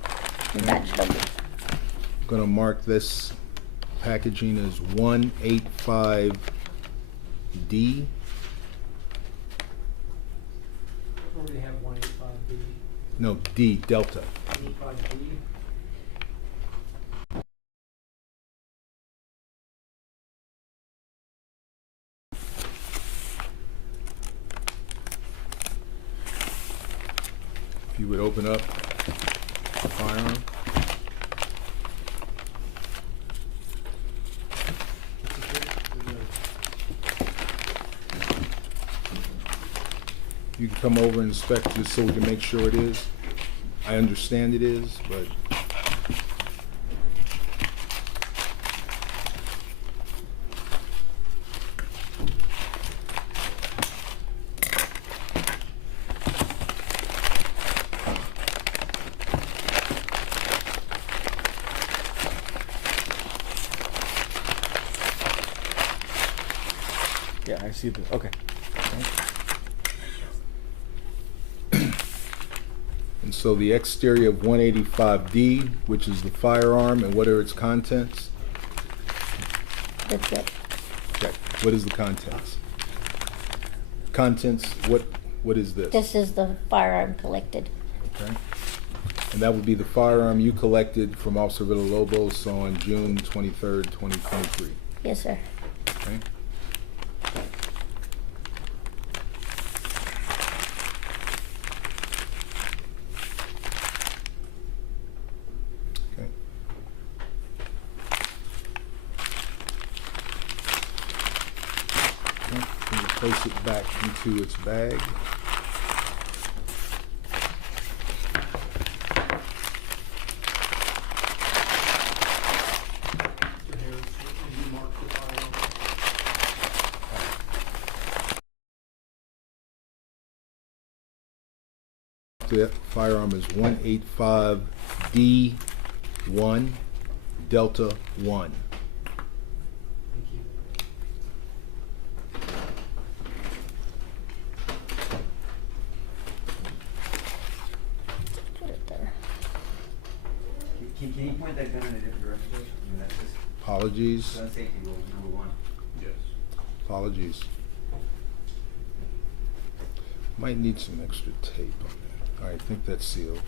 and badge number. I'm gonna mark this packaging as 185D. Already have 185B, No, D, Delta. 185B. If you would open up the firearm. You can come over and inspect just so we can make sure it is. I understand it is, but Yeah, I see the, okay. and so the exterior of 185D, which is the firearm, and what are its contents? That's it. Okay, what is the contents? Contents, what is this? This is the firearm collected. Okay. And that would be the firearm you collected from Officer Villalobos on June 23rd, 2023. Yes, sir. Okay. Okay. Okay. Can you place it back into its bag? Mr. Harris, can you mark the firearm? The firearm is 185D1 Delta 1. Thank you. Put it there. Can you point that gun in a different direction? I mean, that's just, Apologies. gun safety rule number one. Yes. Apologies. Might need some extra tape on that. All right, I think that's sealed.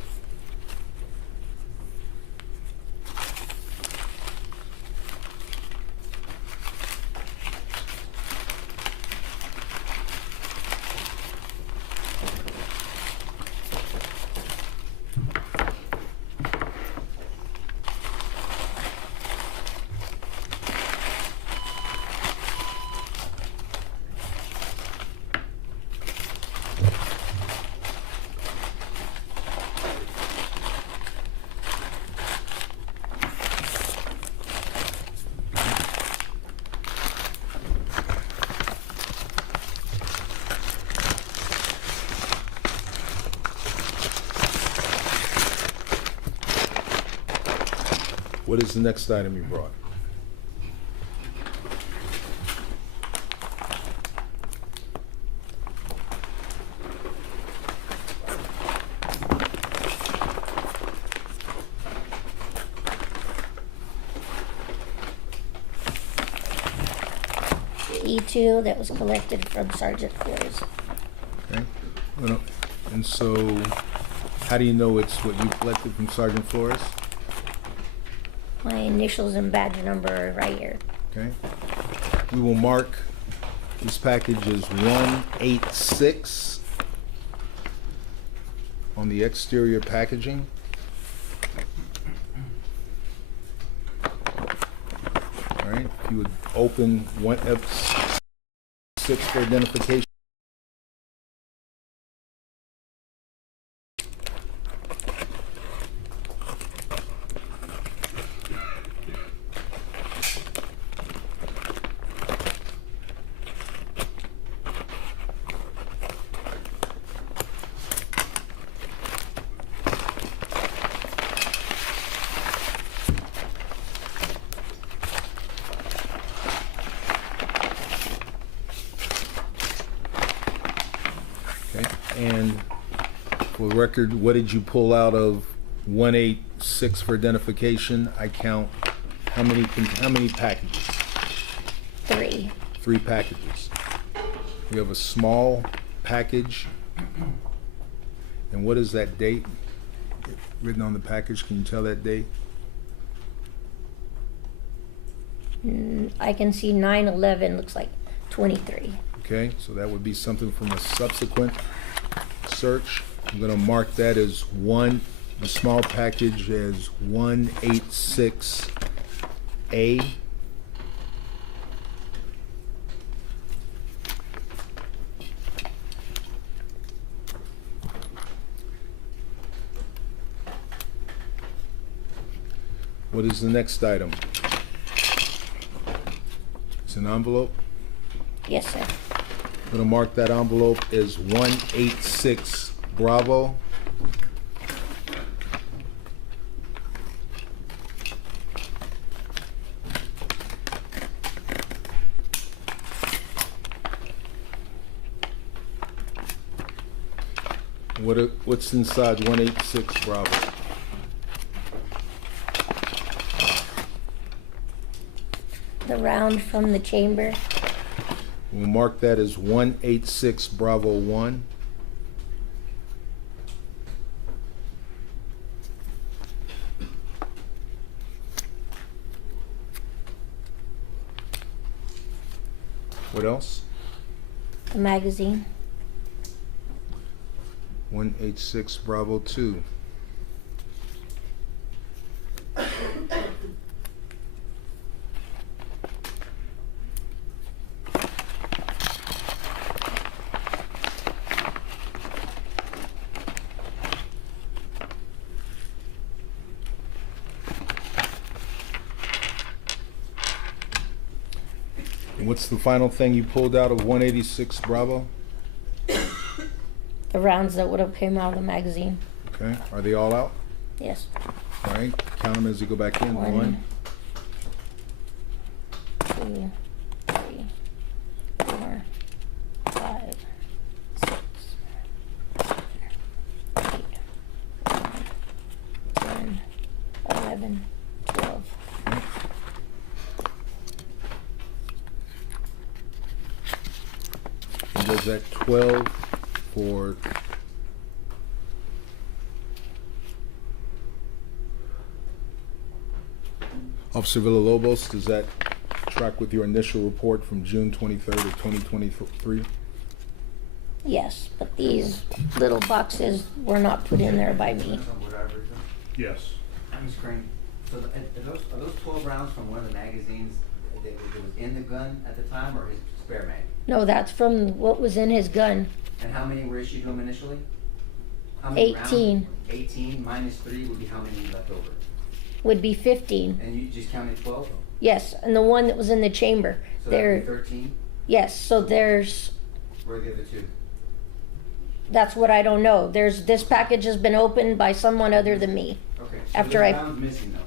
What is the next item you brought? E2 that was collected from Sergeant Flores. Okay. Well, and so, how do you know it's what you collected from Sergeant Flores? My initials and badge number are right here. Okay. We will mark this package as 186 on the exterior packaging. All right. If you would open 1F6 for identification. And for the record, what did you pull out of 186 for identification? I count how many packages? 3. 3 packages. We have a small package. And what is that date written on the package? Can you tell that date? I can see 9/11 looks like 23. Okay, so that would be something from a subsequent search. I'm gonna mark that as the small package as 186A. What is the next item? It's an envelope. Yes, sir. I'm gonna mark that envelope as 186 Bravo. What's inside 186 Bravo? The round from the chamber. We'll mark that as 186 Bravo 1. What else? The magazine. 186 Bravo 2. And what's the final thing you pulled out of 186 Bravo? The rounds that would have came out of the magazine. Okay, are they all out? Yes. All right, count them as you go back in. 1, 2, 3, 4, 5, 6, 7, 8, 9, 10, 11, 12. And was that 12 for Officer Villalobos? Does that track with your initial report from June 23rd of 2023? Yes, but these little boxes were not put in there by me. Yes. Ms. Crane, so are those 12 rounds from one of the magazines that was in the gun at the time, or his spare mag? No, that's from what was in his gun. And how many were issued to him initially? How many 18. rounds? 18 minus 3 would be how many left over? Would be 15. And you just counted 12? Yes, and the one that was in the chamber. So that would be 13? Yes, so there's, Where are the other 2? that's what I don't know. This package has been opened by someone other than me. Okay. So After there's I- rounds missing though.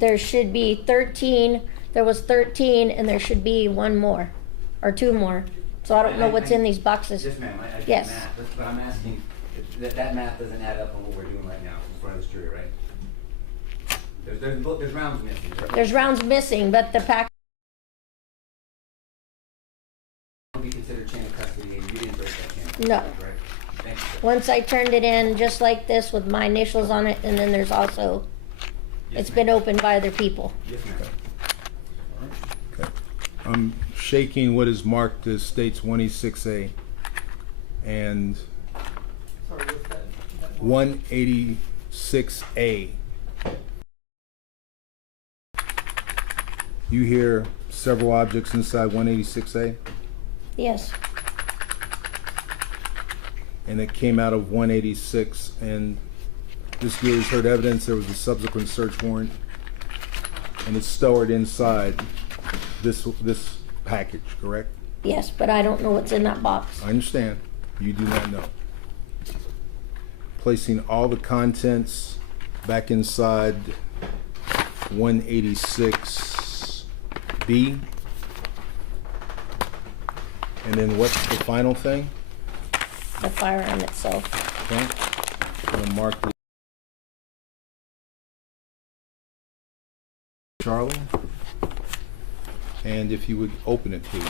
There should be 13, there was 13, and there should be one more, or 2 more. So I don't know what's in these boxes. Yes, ma'am, I did Yes. math, but I'm asking, that math doesn't add up on what we're doing right now in front of this jury, right? There's rounds missing, right? There's rounds missing, but the pack, Would be considered chain of custody, and you didn't break that chain of custody, No. right? Thank you, sir. once I turned it in, just like this with my initials on it, and then there's also, Yes, it's ma'am. been opened by other people. Yes, ma'am. Okay. I'm shaking what is marked as states 186A and Sorry, what's that? 186A. You hear several objects inside 186A, Yes, and it came out of 186, and this jury's heard evidence there was a subsequent search warrant, and it's stored inside this package, correct? yes, but I don't know what's in that box. I understand. You do not know. Placing all the contents back inside 186B. And then what's the final thing? the firearm itself. Okay. Gonna mark the Charlie. And if you would open it, please.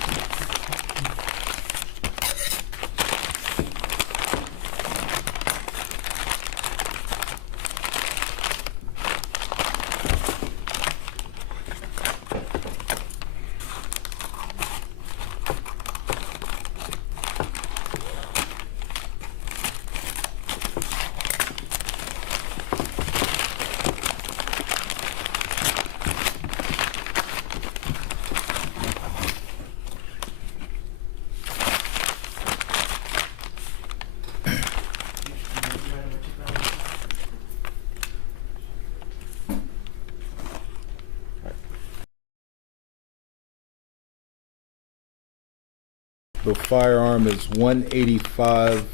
The firearm is 185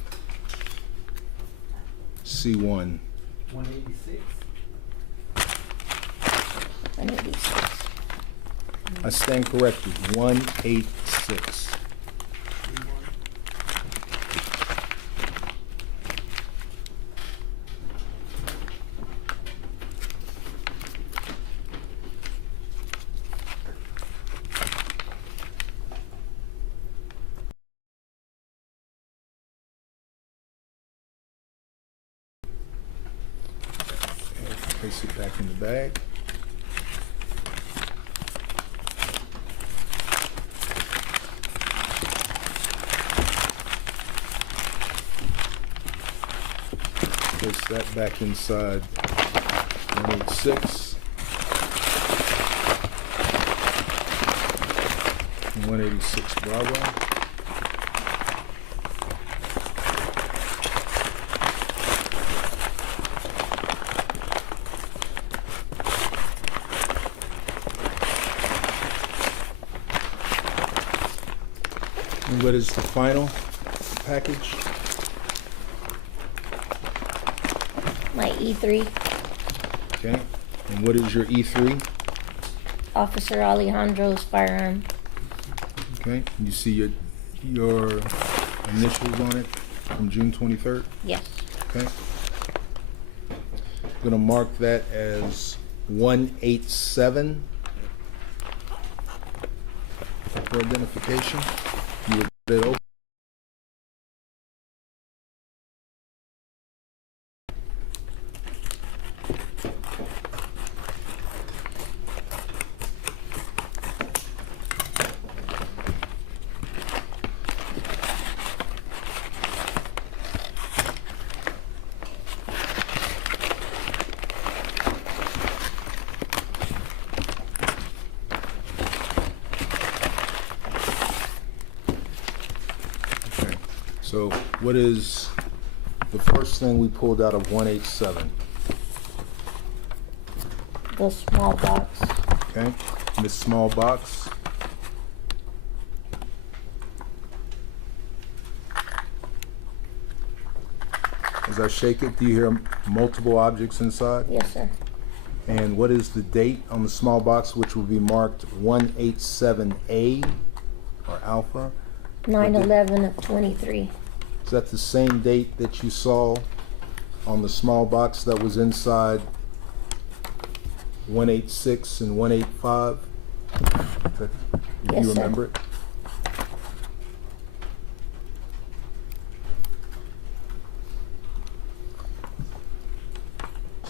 C1. 186? 186. I stand corrected, 186. Place it back in the bag. Place that back inside 186 and 186 Bravo. And what is the final package? My E3, Okay. And what is your E3? Officer Alejandro's firearm. Okay. You see your initials on it from June 23rd? Yes. Okay. I'm gonna mark that as 187 for identification. You would put it open. Okay. So what is the first thing we pulled out of 187? The small box. Okay. This small box. As I shake it, do you hear multiple objects inside? Yes, sir. And what is the date on the small box, which will be marked 187A or Alpha? 9/11 of 23. Is that the same date that you saw on the small box that was inside 186 and 185? Do Yes, you sir. remember it?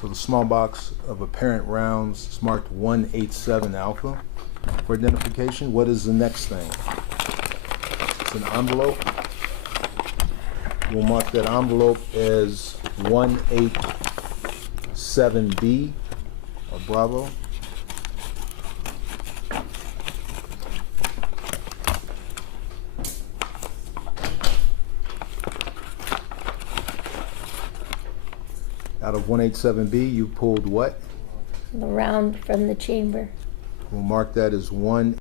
So the small box of apparent rounds is marked 187 Alpha for identification. What is the next thing? It's an envelope. We'll mark that envelope as 187B or Bravo. Out of 187B, you pulled what? The round from the chamber. We'll mark that as 1B1.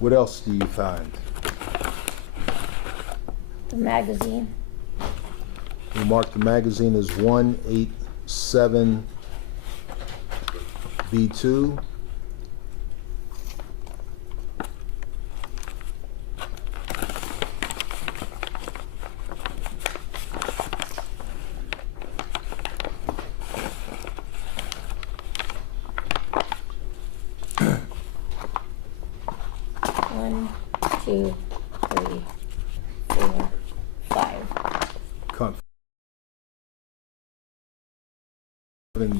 What else do you find? The magazine. We'll mark the magazine as 187B2. One, two, three, four, five.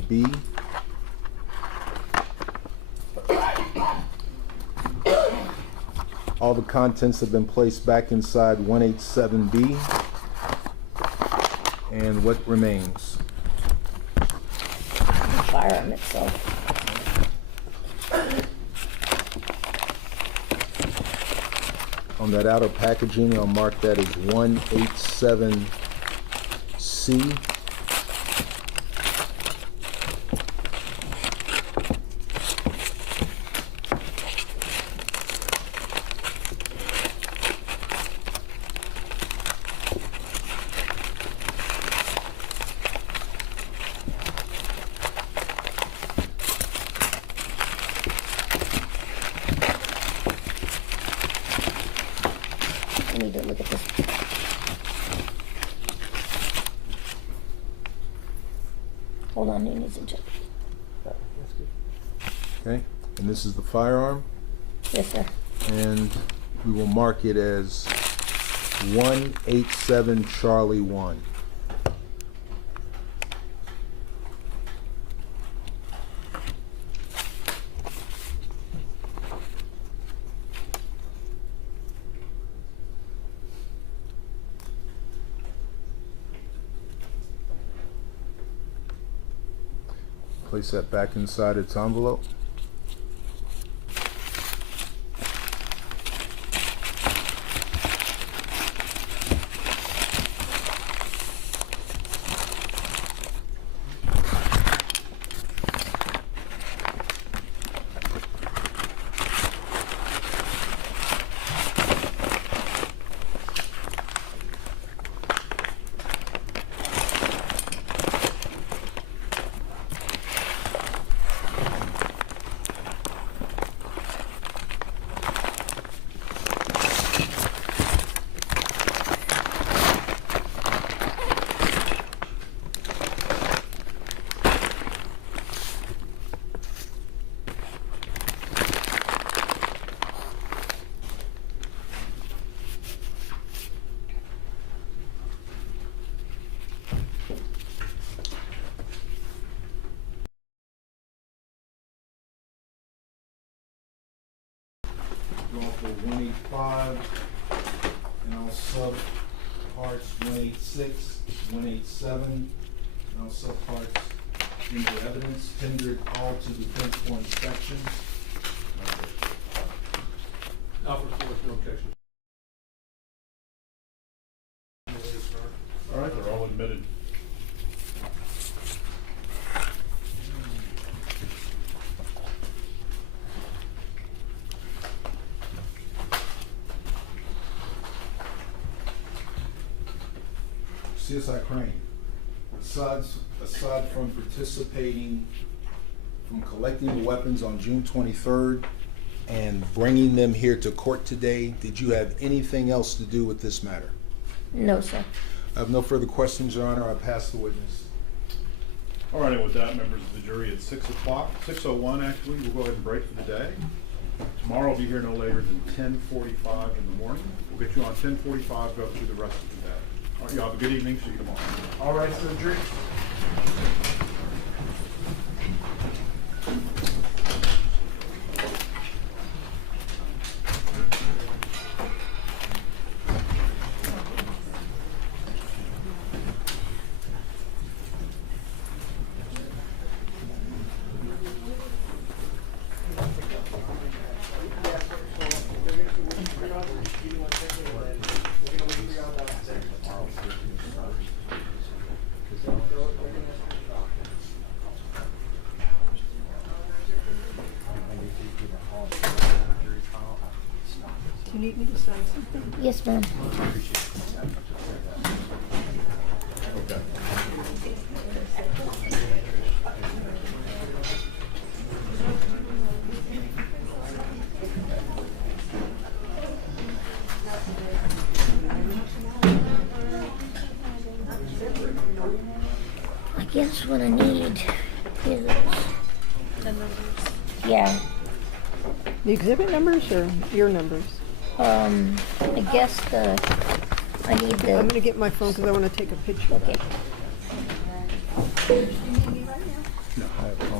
B. All the contents have been placed back inside 187B. And what remains? The firearm itself. On that outer packaging, I'll mark that as 187C. I need to look at this. Hold on, he needs to check. Okay, and this is the firearm, Yes, sir. and we will mark it as 187 Charlie 1. Place that back inside its envelope. Go for 185, and I'll sub parts 186, 187, and I'll sub parts into evidence, tendered all to defense for inspection. Offer for no objection. All right, they're all admitted. CSI Crane, aside from participating, from collecting the weapons on June 23rd and bringing them here to court today, did you have anything else to do with this matter? No, sir. I have no further questions, Your Honor. I pass the witness. All right, and with that, members of the jury, at 6 o'clock, 6:01 actually, we'll go ahead and break for the day. Tomorrow will be here no later than 10:45 in the morning. We'll get you on 10:45, go through the rest of the day. All right, you have a good evening. See you tomorrow. All right, so jury. Do you need me to sign something? Yes, ma'am. guess what I need is, The numbers. yeah, The exhibit numbers or your numbers? I guess I need the. I'm gonna get my phone because I want to take a picture of Okay. that. No, I have